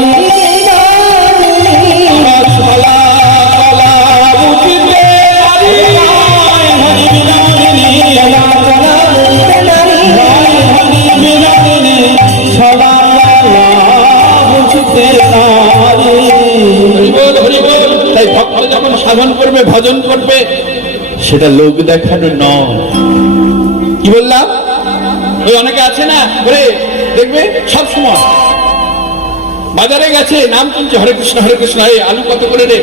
বিনোদিনী, আমার ছলা গলা বুঝতে জানি। আয় হরি বিনোদিনী, ছলা গলা বুঝিতে নারী, আয় হরি বিনোদিনী, ছলা গলা বুঝিতে নারী। হরি বল হরি বল। তাই ভক্ত যখন সাধন করবে, ভজন করবে, সেটা লোক দেখানো নয়। কি বললাম? ওই অনেকে আছে না, ওরে দেখবে সব সময় বাজারে গেছে, নাম তুলছে, হরে কৃষ্ণ হরে কৃষ্ণ। এই আলু কত করে রে?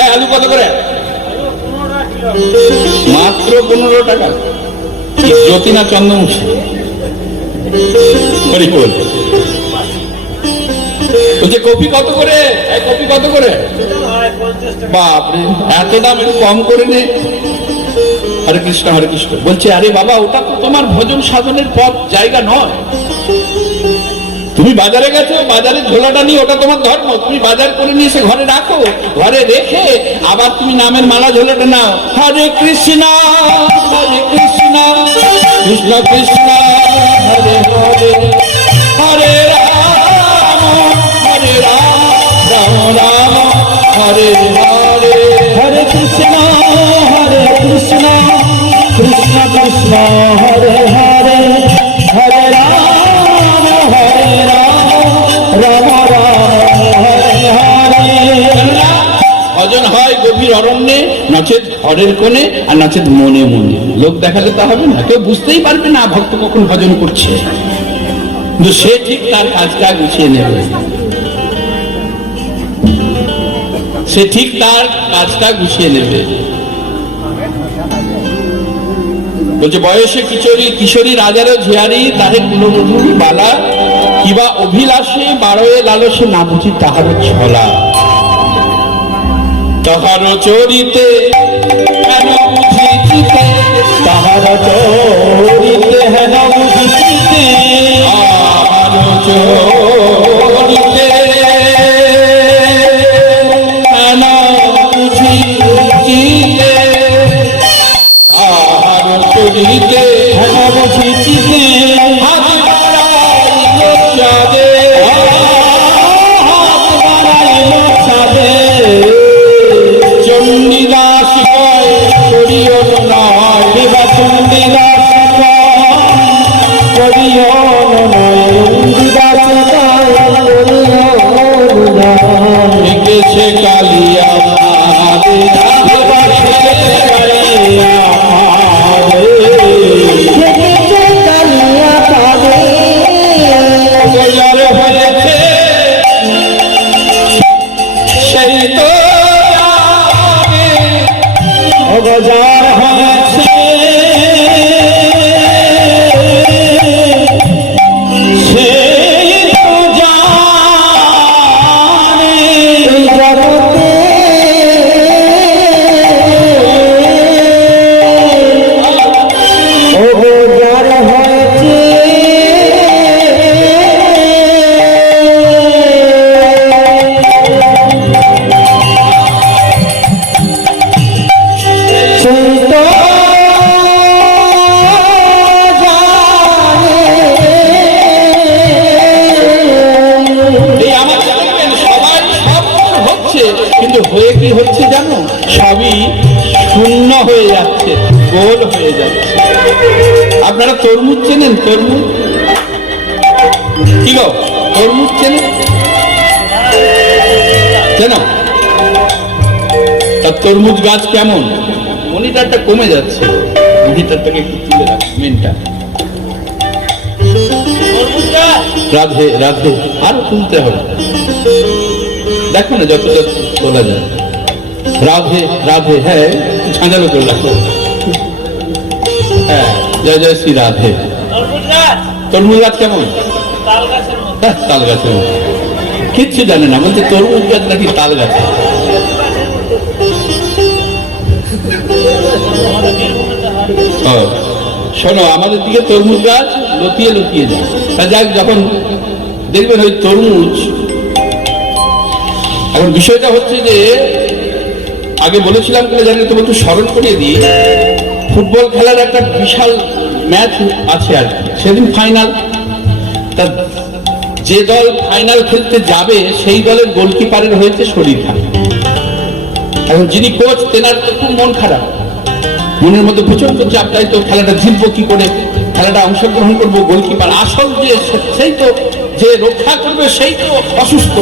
এই আলু কত করে? মাত্র 15 টাকা। জ্যোতি না চন্দ্রমুখী? হরি বল। বলছে কপি কত করে? এই কপি কত করে? বাপরে, এত দাম, একটু কম করে নে। হরে কৃষ্ণ হরে কৃষ্ণ। বলছে আরে বাবা, ওটা তো তোমার ভজন সাধনের পথ, জায়গা নয়। তুমি বাজারে গেছো, বাজারের ঝোলাটা নিয়ে, ওটা তোমার ধর্ম, তুমি বাজার করে নিয়ে এসে ঘরে রাখো, ঘরে রেখে আবার তুমি নামের মালা ঝোলাটা নাও। হরে কৃষ্ণ কৃষ্ণ কৃষ্ণ হরে হরে, হরে রাম হরে রাম, রাম রাম হরে হরে। হরে কৃষ্ণ কৃষ্ণ কৃষ্ণ হরে হরে, হরে রাম রাম রাম হরে হরে। ভজন হয় গভীর অরণ্যে, নচেত ঘরের কোণে, আর নচেত মনে মনে। লোক দেখালে তা হবে না, কেউ বুঝতেই পারবে না ভক্ত কখন ভজন করছে, কিন্তু সে ঠিক তার কাজটা গুছিয়ে নেবে, সে ঠিক তার কাজটা গুছিয়ে নেবে। বলছে বয়সে কিশোরী কিশোরী রাজারও ঝিয়ারি, তারে কুলবধূ বালা, কিবা অভিলাষে বারয়ে লালসে, না বুঝি তাহার ছলা। তাহার চরিতে কেন বুঝিতে, তাহার চরিতে হেন বুঝিতে, তাহার চরিতে কেন বুঝিতে, তাহার চরিতে হেন বুঝিতে, হাত বাড়াইল চাঁদে, হাত বাড়াইল চাঁদে, চণ্ডীদাস কয় করিও নয়, বিবা চণ্ডীদাস করিও নয়, চণ্ডীদাস গোল হয়ে যাচ্ছে। আপনারা তরমুজ চেনেন? তরমুজ কি গো, তরমুজ চেনেন? চেন? তার তরমুজ গাছ কেমন? মনিটরটা কমে যাচ্ছে, মনিটরটাকে একটু তুলে রাখ, মেনটা। রাধে রাধে, আরো তুলতে হবে, দেখো না যতটা তোলা যায়। রাধে রাধে, হ্যাঁ ঝাঁঝালো করে রাখো, হ্যাঁ জয় জয় শ্রী রাধে। তরমুজ গাছ কেমন? তাল গাছের মতো। কিচ্ছু জানে না, বলছে তরমুজ গাছ নাকি তাল গাছ। শোনো, আমাদের দিকে তরমুজ গাছ লতিয়ে লতিয়ে যায়। তা যাক, যখন দেখবেন ওই তরমুজ, এখন বিষয়টা হচ্ছে যে আগে বলেছিলাম কিনা জানি, তোমাকে একটু স্মরণ করিয়ে দিই। ফুটবল খেলার একটা বিশাল ম্যাচ আছে আর কি, সেদিন ফাইনাল। তা যে দল ফাইনাল খেলতে যাবে সেই দলের গোলকিপারের হয়েছে শরীর খারাপ। এখন যিনি কোচ, তেনার তো খুব মন খারাপ, মনের মধ্যে প্রচন্ড চাপ, তাই তো খেলাটা জিতবো কি করে, খেলাটা অংশগ্রহণ করবো। গোলকিপার আসল সেই তো যে রক্ষা করবে সেই তো অসুস্থ।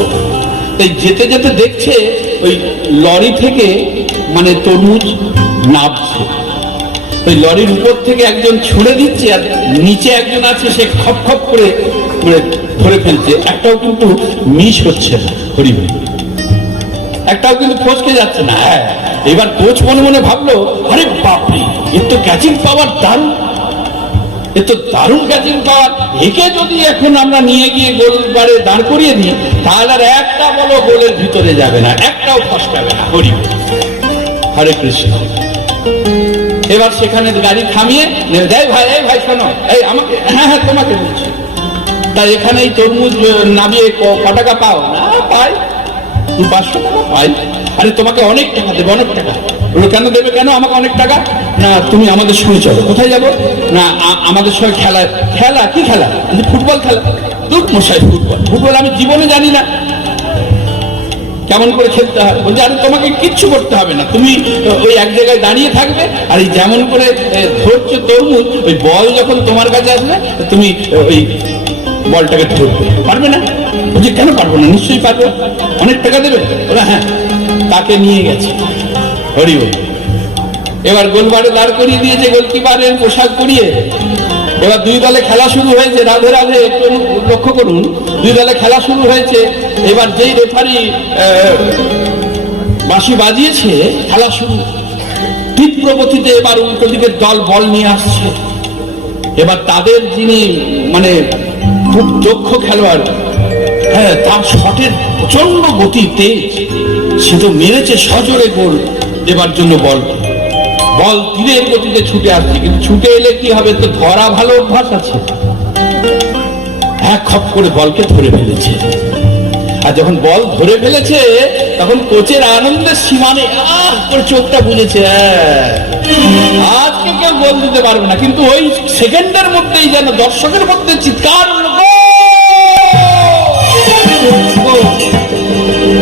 তাই যেতে যেতে দেখছে ওই লরি থেকে মানে তরমুজ নামছে, ওই লরির উপর থেকে একজন ছুড়ে দিচ্ছে, আর নিচে একজন আছে সে খপ খপ করে মানে ধরে ফেলছে। একটাও কিন্তু মিস হচ্ছে না, হরিবল একটাও কিন্তু ফসকে যাচ্ছে না। হ্যাঁ, এবার কোচ মনে মনে ভাবলো, আরে বাপরে, এর তো ক্যাচিং পাওয়ার দারুণ, এ তো দারুণ ক্যাচিং পাওয়ার। একে যদি এখন আমরা নিয়ে গিয়ে গোলবারে দাঁড় করিয়ে দিই, তাহলে আর একটা বলো গোলের ভিতরে যাবে না, একটাও ফসকাবে না। হরিবল, হরে কৃষ্ণ। এবার সেখানে গাড়ি থামিয়ে দেয়, ভাই এই ভাই শোনো, এই আমাকে, হ্যাঁ হ্যাঁ তোমাকে বলছি। তা এখানে এই তরমুজ নামিয়ে ক টাকা পাও? না পাই 500 টাকা পাই। আরে তোমাকে অনেক টাকা দেবে, অনেক টাকা। কেন দেবে, কেন আমাকে অনেক টাকা? না তুমি আমাদের সঙ্গে চলো। কোথায় যাবো? না আমাদের সঙ্গে খেলা। খেলা কি খেলা? ফুটবল খেলা। দূর মশাই, ফুটবল আমি জীবনে জানি না কেমন করে খেলতে হয়। বলছে আরে তোমাকে কিচ্ছু করতে হবে না, তুমি ওই এক জায়গায় দাঁড়িয়ে থাকবে, আর এই যেমন করে ধরছো তরমুজ, ওই বল যখন তোমার কাছে আসবে তুমি ওই বলটাকে ধরবে। পারবে না? বলছে কেন পারবো না, নিশ্চয়ই পারবে। অনেক টাকা দেবে? ওরা হ্যাঁ। তাকে নিয়ে গেছে, হরিবল। এবার গোলবারে দাঁড় করিয়ে দিয়েছে, গোলকিপারের পোশাক পরিয়ে। এবার দুই দলে খেলা শুরু হয়েছে। রাধে রাধে, একটু লক্ষ্য করুন, দুই দলে খেলা শুরু হয়েছে। এবার যেই রেফারি বাঁশি বাজিয়েছে, খেলা শুরু। তীব্র গতিতে এবার উল্টো দিকের দল বল নিয়ে আসছে। এবার তাদের যিনি মানে খুব দক্ষ খেলোয়াড়, হ্যাঁ, তার শটের প্রচন্ড গতি, তেজ, সে তো মেরেছে সজোরে গোল দেবার জন্য। বল তীরের গতিতে ছুটে আসছে, কিন্তু ছুটে এলে কি হবে, তো ধরা ভালো অভ্যাস আছে। এক খপ করে বলকে ধরে ফেলেছে। আর যখন বল ধরে ফেলেছে, তখন কোচের আনন্দের সীমা নেই। করে চোখটা বুঝেছে, আজকে কেউ গোল দিতে পারবে না। কিন্তু ওই সেকেন্ডের মধ্যেই যেন দর্শকের মধ্যে চিৎকার,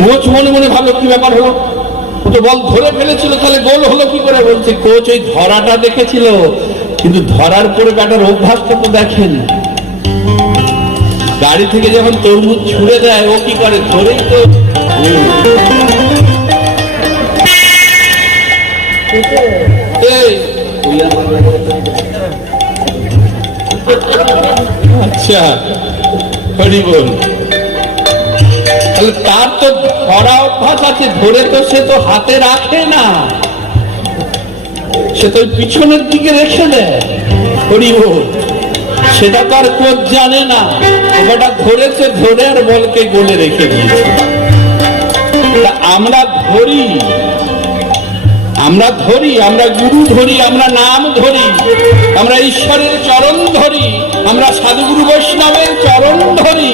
কোচ মনে মনে ভাবলো কি ব্যাপার হলো, তো বল ধরে ফেলেছিল, তাহলে গোল হলো কি করে? বলছে কোচ ওই ধরাটা দেখেছিল, কিন্তু ধরার পরে ব্যাটার অভ্যাসটা তো দেখেন। গাড়ি থেকে যখন তরমুজ ছুড়ে দেয়, ও কি করে, ধরেই তো। আচ্ছা, হরিবল। তাহলে তার তো ধরা অভ্যাস আছে, ধরে তো সে তো হাতে রাখে না, সে তো পিছনের দিকে রেখে দেয়। হরিবল, সেটা তো আর কোচ জানে না, ওটা ধরেছে, ধরে আর বলকে গোলে রেখে দিয়েছে। আমরা ধরি, আমরা গুরু ধরি, আমরা নাম ধরি, আমরা ঈশ্বরের চরণ ধরি, আমরা সাধুগুরু বৈষ্ণবের চরণ ধরি,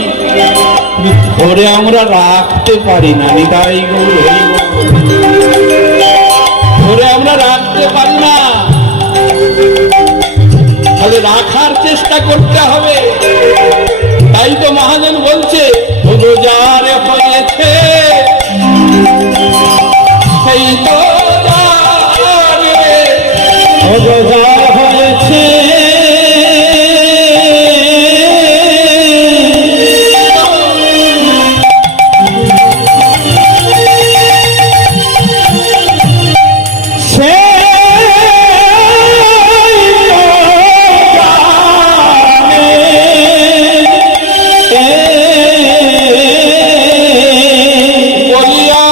ধরে আমরা রাখতে পারি না। নিতাই গৌর হরি, ধরে আমরা রাখতে পারি না। তাহলে রাখার চেষ্টা করতে হবে। তাই তো মহাজন বলছে, যার হয়েছে সেই তো বলিয়া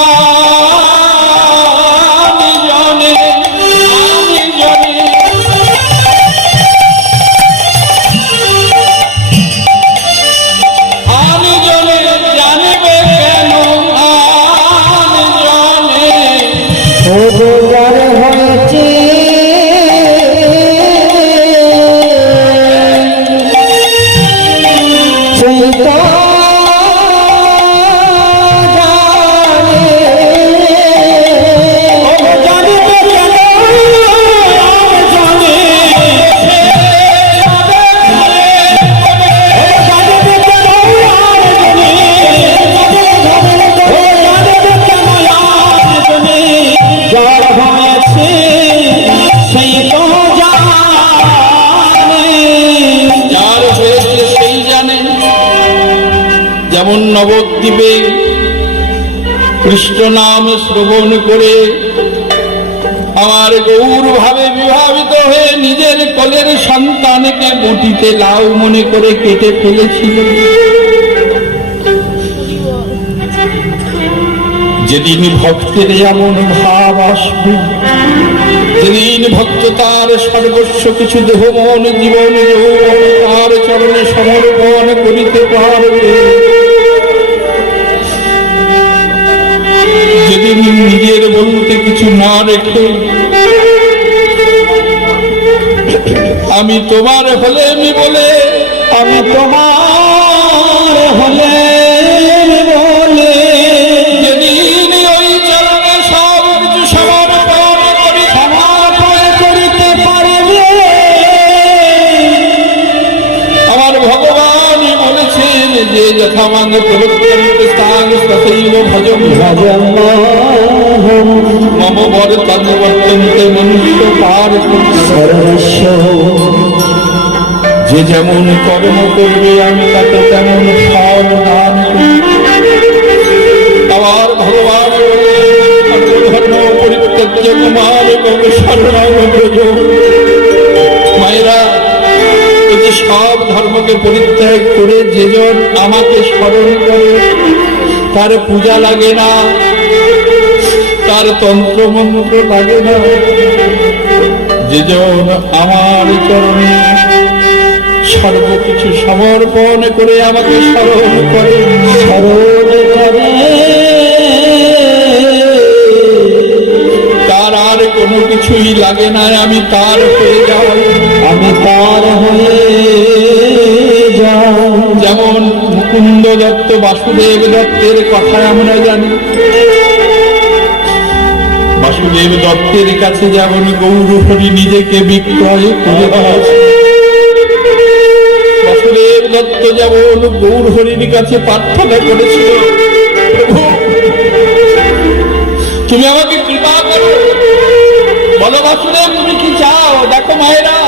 উপকার হয়েছে সেই তো যেমন নবদ্বীপে কৃষ্ণ নাম শ্রবণ করে আমার গৌর ভাবে বিভাবিত হয়ে নিজের কোলের সন্তানকে বটিতে লাউ মনে করে কেটে ফেলেছিল, যেদিন ভক্তের এমন ভাব আসবে, যেদিন ভক্ত তার সর্বস্ব কিছু দেহ মন জীবন তার চরণে সমর্পণ করিতে পারবে, যেদিন নিজের বলতে কিছু না রেখে আমি তোমার হলেমি বলে, আমি তোমার হলে বলে যেদিন ওই চরণে সব কিছু সমর্পণ করি সমর্পণ করিতে পারবে। আমার ভগবান বলেছেন যে যথামাং প্রবর্তন্তে স্থান তথৈব ভজম মম বর তন্বর্তন্তে মনুষ্য পার সর্বস্ব যে যেমন কর্ম করবে আমি তাকে তেমন ফল দান করি। আবার ভগবান ধর্ম পরিত্যাজ্য মার শরণাগত মায়েরা, এই যে সব ধর্মকে পরিত্যাগ করে যেজন আমাকে স্মরণ করে তার পূজা লাগে না, তার তন্ত্র মন্ত্র লাগে না, যেজন আমার চরণে সর্বকিছু সমর্পণ করে আমাকে স্মরণ করে, স্মরণ করে তার আর কোনো কিছুই লাগে না, আমি তার হয়ে যাই, আমি তার হয়ে যাই। যেমন মুকুন্দ দত্ত বাসুদেব দত্তের কথা আমরা জানি, বাসুদেব দত্তের কাছে যেমন গৌর হরি নিজেকে বিক্রয় করে দিয়েছে, বাসুদেব দত্ত যেমন গৌর হরির কাছে প্রার্থনা করেছিল, প্রভু তুমি আমাকে কৃপা করো, বলো বাসুদেব তুমি কি চাও। দেখো মায়েরা,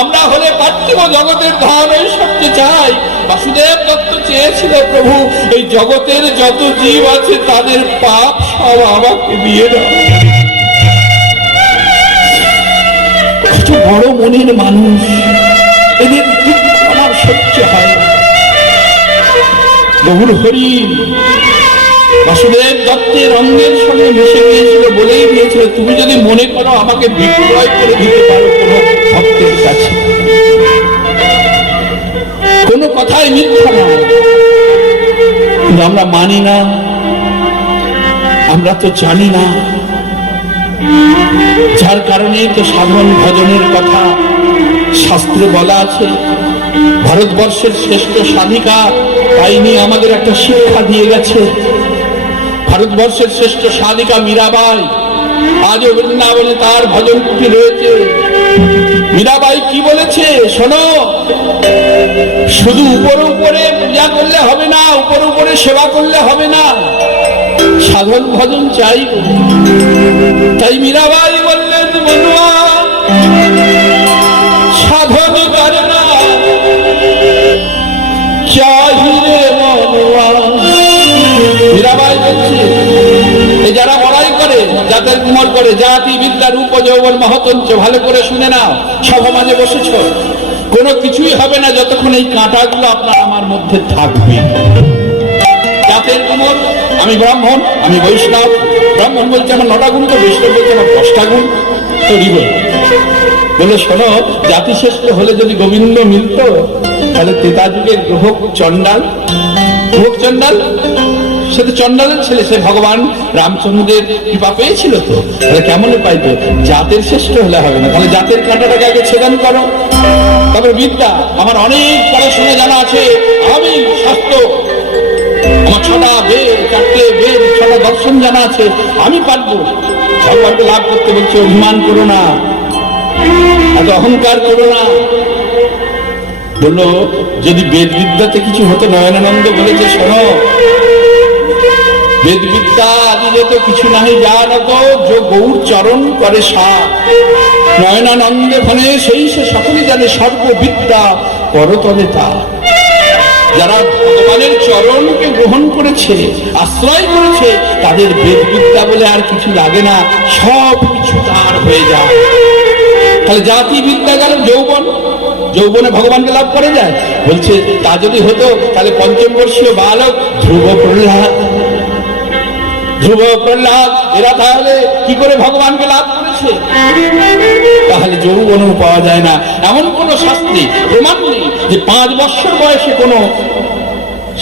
আমরা হলে পার্থিব জগতের ধন ঐশ্বর্য চাই, বাসুদেব দত্ত চেয়েছিল প্রভু এই জগতের যত জীব আছে তাদের পাপ সব আমাকে দিয়ে দাও। কত বড় মনের মানুষ, এদের দুঃখ আমার সহ্য হয় না। গৌর হরি বাসুদেব দত্তের অঙ্গের সঙ্গে মিশে গিয়েছিল, বলেই দিয়েছিল তুমি যদি মনে করো আমাকে বিক্রয় করে দিতে পারো কোনো ভক্তের কাছে, কোনো কথাই মিথ্যা না। কিন্তু আমরা মানি না, আমরা তো জানি না, যার কারণে তো সাধন ভজনের কথা শাস্ত্রে বলা আছে। ভারতবর্ষের শ্রেষ্ঠ সাধিকা তাই নিয়ে আমাদের একটা শিক্ষা দিয়ে গেছে। ভারতবর্ষের শ্রেষ্ঠ সাধিকা মীরাবাই, আজও বৃন্দাবনে তার ভজন কুটি রয়েছে। মীরাবাই কি বলেছে শোনো, শুধু উপরে উপরে পূজা করলে হবে না, উপরে উপরে সেবা করলে হবে না, সাধন ভজন চাই। তাই মীরাবাই বললেন মনুয়া সাধন করে না চাহিরে মনুয়া। মীরাবাই বলছে এই যারা বড়াই করে, যাদের কুমর করে, জাতি বিদ্যা রূপ যৌবন মহতঞ্চ, ভালো করে শুনে নাও, সভা মাঝে বসেছ, কোনো কিছুই হবে না যতক্ষণ এই কাঁটাগুলো আপনার আমার মধ্যে থাকবে। জাতের গুণ, আমি ব্রাহ্মণ, আমি বৈষ্ণব। ব্রাহ্মণ বলছে আমার 9টা গুণ, তো বৈষ্ণব বলছে আমার 10টা গুণ। তো রিবে বলে শোনো, জাতিশ্রেষ্ঠ হলে যদি গোবিন্দ মিলত, তাহলে ত্রেতা যুগের গ্রহ চণ্ডাল, সে তো চণ্ডালের ছেলে, সে ভগবান রামচন্দ্রের কৃপা পেয়েছিল। তো তাহলে কেমন পাইবে? জাতের শ্রেষ্ঠ হলে হবে না, তাহলে জাতের কাঁটাটাকে আগে ছেদন করো। তবে বিদ্যা, আমার অনেক পড়াশোনা জানা আছে, আমি শাস্ত্র, আমার 6টা বেদ, 4টে বেদ, 6টা দর্শন জানা আছে, আমি পারবো। ভগবানকে লাভ করতে বলছে, অভিমান করো না, এত অহংকার করো না। বললো যদি বেদ বিদ্যাতে কিছু হতো, নয়নানন্দ বলেছে শোনো, বেদ বিদ্যা আদি তো কিছু নাহি জানত, যে গৌর চরণ করে সার। নয়নানন্দে মানে সেই সে সকলে জানে, সর্ববিদ্যা করতলে তা। যারা ভগবানের চরণকে গ্রহণ করেছে, আশ্রয় করেছে, তাদের বেদ বিদ্যা বলে আর কিছু লাগে না, সব কিছু তার হয়ে যায়। তাহলে জাতি বিদ্যা গেল, যৌবনে ভগবানকে লাভ করে যায়। বলছে তা যদি হতো, তাহলে 5ম বর্ষীয় বালক ধ্রুব প্রহ্লাদ এরা তাহলে কি করে ভগবানকে লাভ করেছে? তাহলে যৌবনও পাওয়া যায় না। এমন কোন শাস্ত্রে প্রমাণ নেই যে 5 বৎসর বয়সে কোন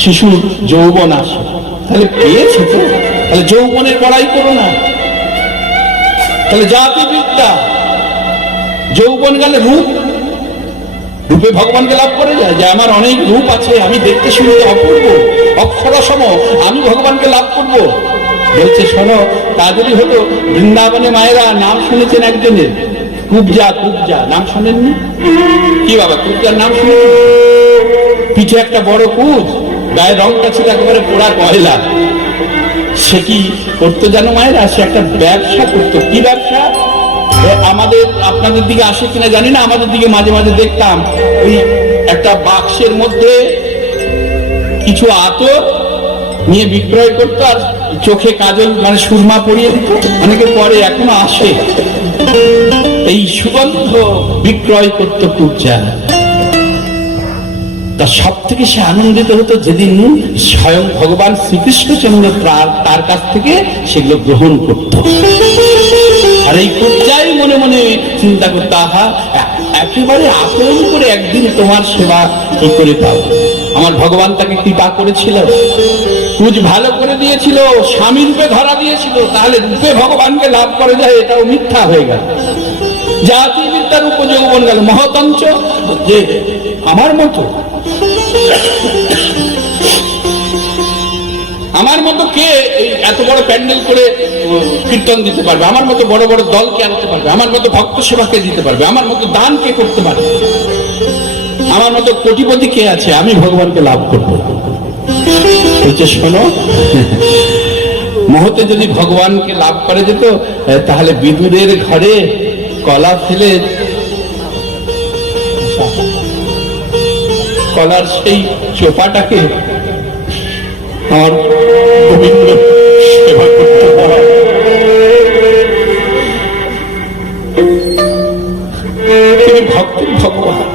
শিশুর যৌবন আসে। তাহলে পেয়েছে তো, তাহলে যৌবনের বড়াই করো না। তাহলে জাতি বিদ্যা, যৌবন গেলে রূপে ভগবানকে লাভ করে যায়, যে আমার অনেক রূপ আছে, আমি দেখতে শুনতে অপূর্ব, অক্ষরসম, আমি ভগবানকে লাভ করব। বলছে শোনো, তা যদি হতো, বৃন্দাবনে মায়েরা নাম শুনেছেন একজনের, কুবজা, নাম শোনেননি? কি বাবা, কুবজার নাম শুনেছেন? পিঠে একটা বড় কুজ, গায়ের রংটা ছিল একেবারে পোড়া কয়লা। সে কি করতো জানো মায়েরা? সে একটা ব্যবসা করতো। কি ব্যবসা? আমাদের আপনাদের দিকে আসে কিনা জানি না, আমাদের দিকে মাঝে মাঝে দেখতাম ওই একটা বাক্সের মধ্যে কিছু আতর নিয়ে বিক্রয় করতো, আর চোখে কাজল মানে সুরমা পরিয়ে দিত। অনেকে পরে এখনো আসে, এই সুগন্ধ বিক্রয় করতো কুবজা। তার সব থেকে সে আনন্দিত হতো যেদিন স্বয়ং ভগবান শ্রীকৃষ্ণচন্দ্র তার কাছ থেকে সেগুলো গ্রহণ করত। আর এই কুবজাই মনে মনে চিন্তা করতো, আহা, একেবারে আপন করে একদিন তোমার সেবা কি করে পাবো। আমার ভগবান তাকে কৃপা করেছিল, কুজ ভালো করে দিয়েছিল, স্বামী রূপে ধরা দিয়েছিল। তাহলে রূপে ভগবানকে লাভ করে যায়, এটাও মিথ্যা হয়ে গেল। জাতি বিদ্যার উপযৌবন গেল। মহতঞ্চ, যে আমার মতো কে এত বড় প্যান্ডেল করে কীর্তন দিতে পারবে? আমার মতো বড় বড় দল কে আনতে পারবে? আমার মতো ভক্ত সেবা কে দিতে পারবে? আমার মতো দান কে করতে পারবে? আমার মতো কোটিপতি কে আছে? আমি ভগবানকে লাভ করবো। বলছে শোনো, মহতে যদি ভগবানকে লাভ করে যেত, তাহলে বিদুরের ঘরে কলা ফেলে কলার সেই চোপাটাকে আমার গোবিন্দ সেবা করতে পারে। তিনি ভক্তের ভগবান।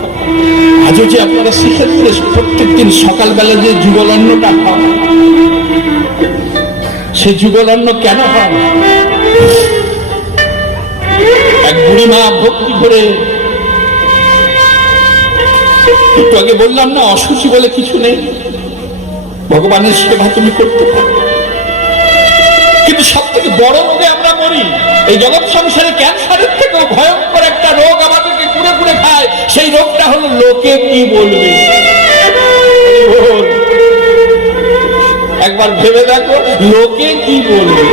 আজও যে আপনারা শিখে দিলে, প্রত্যেকদিন সকালবেলা যে যুগলন্নটা হয়, সে যুগলন্ন কেন হয়? এক বুড়ি মা ভক্তি করে, একটু আগে বললাম না, অসুচি বলে কিছু নেই, ভগবানের সেবা তুমি করতে পারো। কিন্তু সব থেকে বড় রোগে আমরা মরি। এই জগৎ সংসারে ক্যান্সারের থেকেও ভয়ঙ্কর একটা রোগ আমাদেরকে কুড়ে কুড়ে খায়। সেই রোগটা হলো লোকে কি বলবে। একবার ভেবে দেখো, লোকে কি বলবে।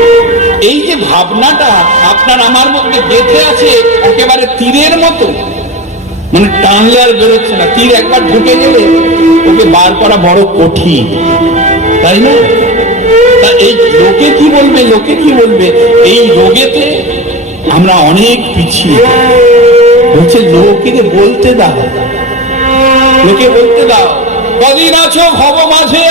এই যে ভাবনাটা আপনার আমার মধ্যে গেঁথে আছে, একেবারে তীরের মতো, মানে টানলে আর বেরোচ্ছে না। তীর একবার ঢুকে গেলে ওকে বার করা বড় কঠিন, তাই না? তা এই লোকে কি বলবে, লোকে কি বলবে, এই রোগেতে আমরা অনেক পিছিয়ে। বলছে লোকে বলতে দাও, লোকে বলতে দাও। কদিন আছো ভব মাঝে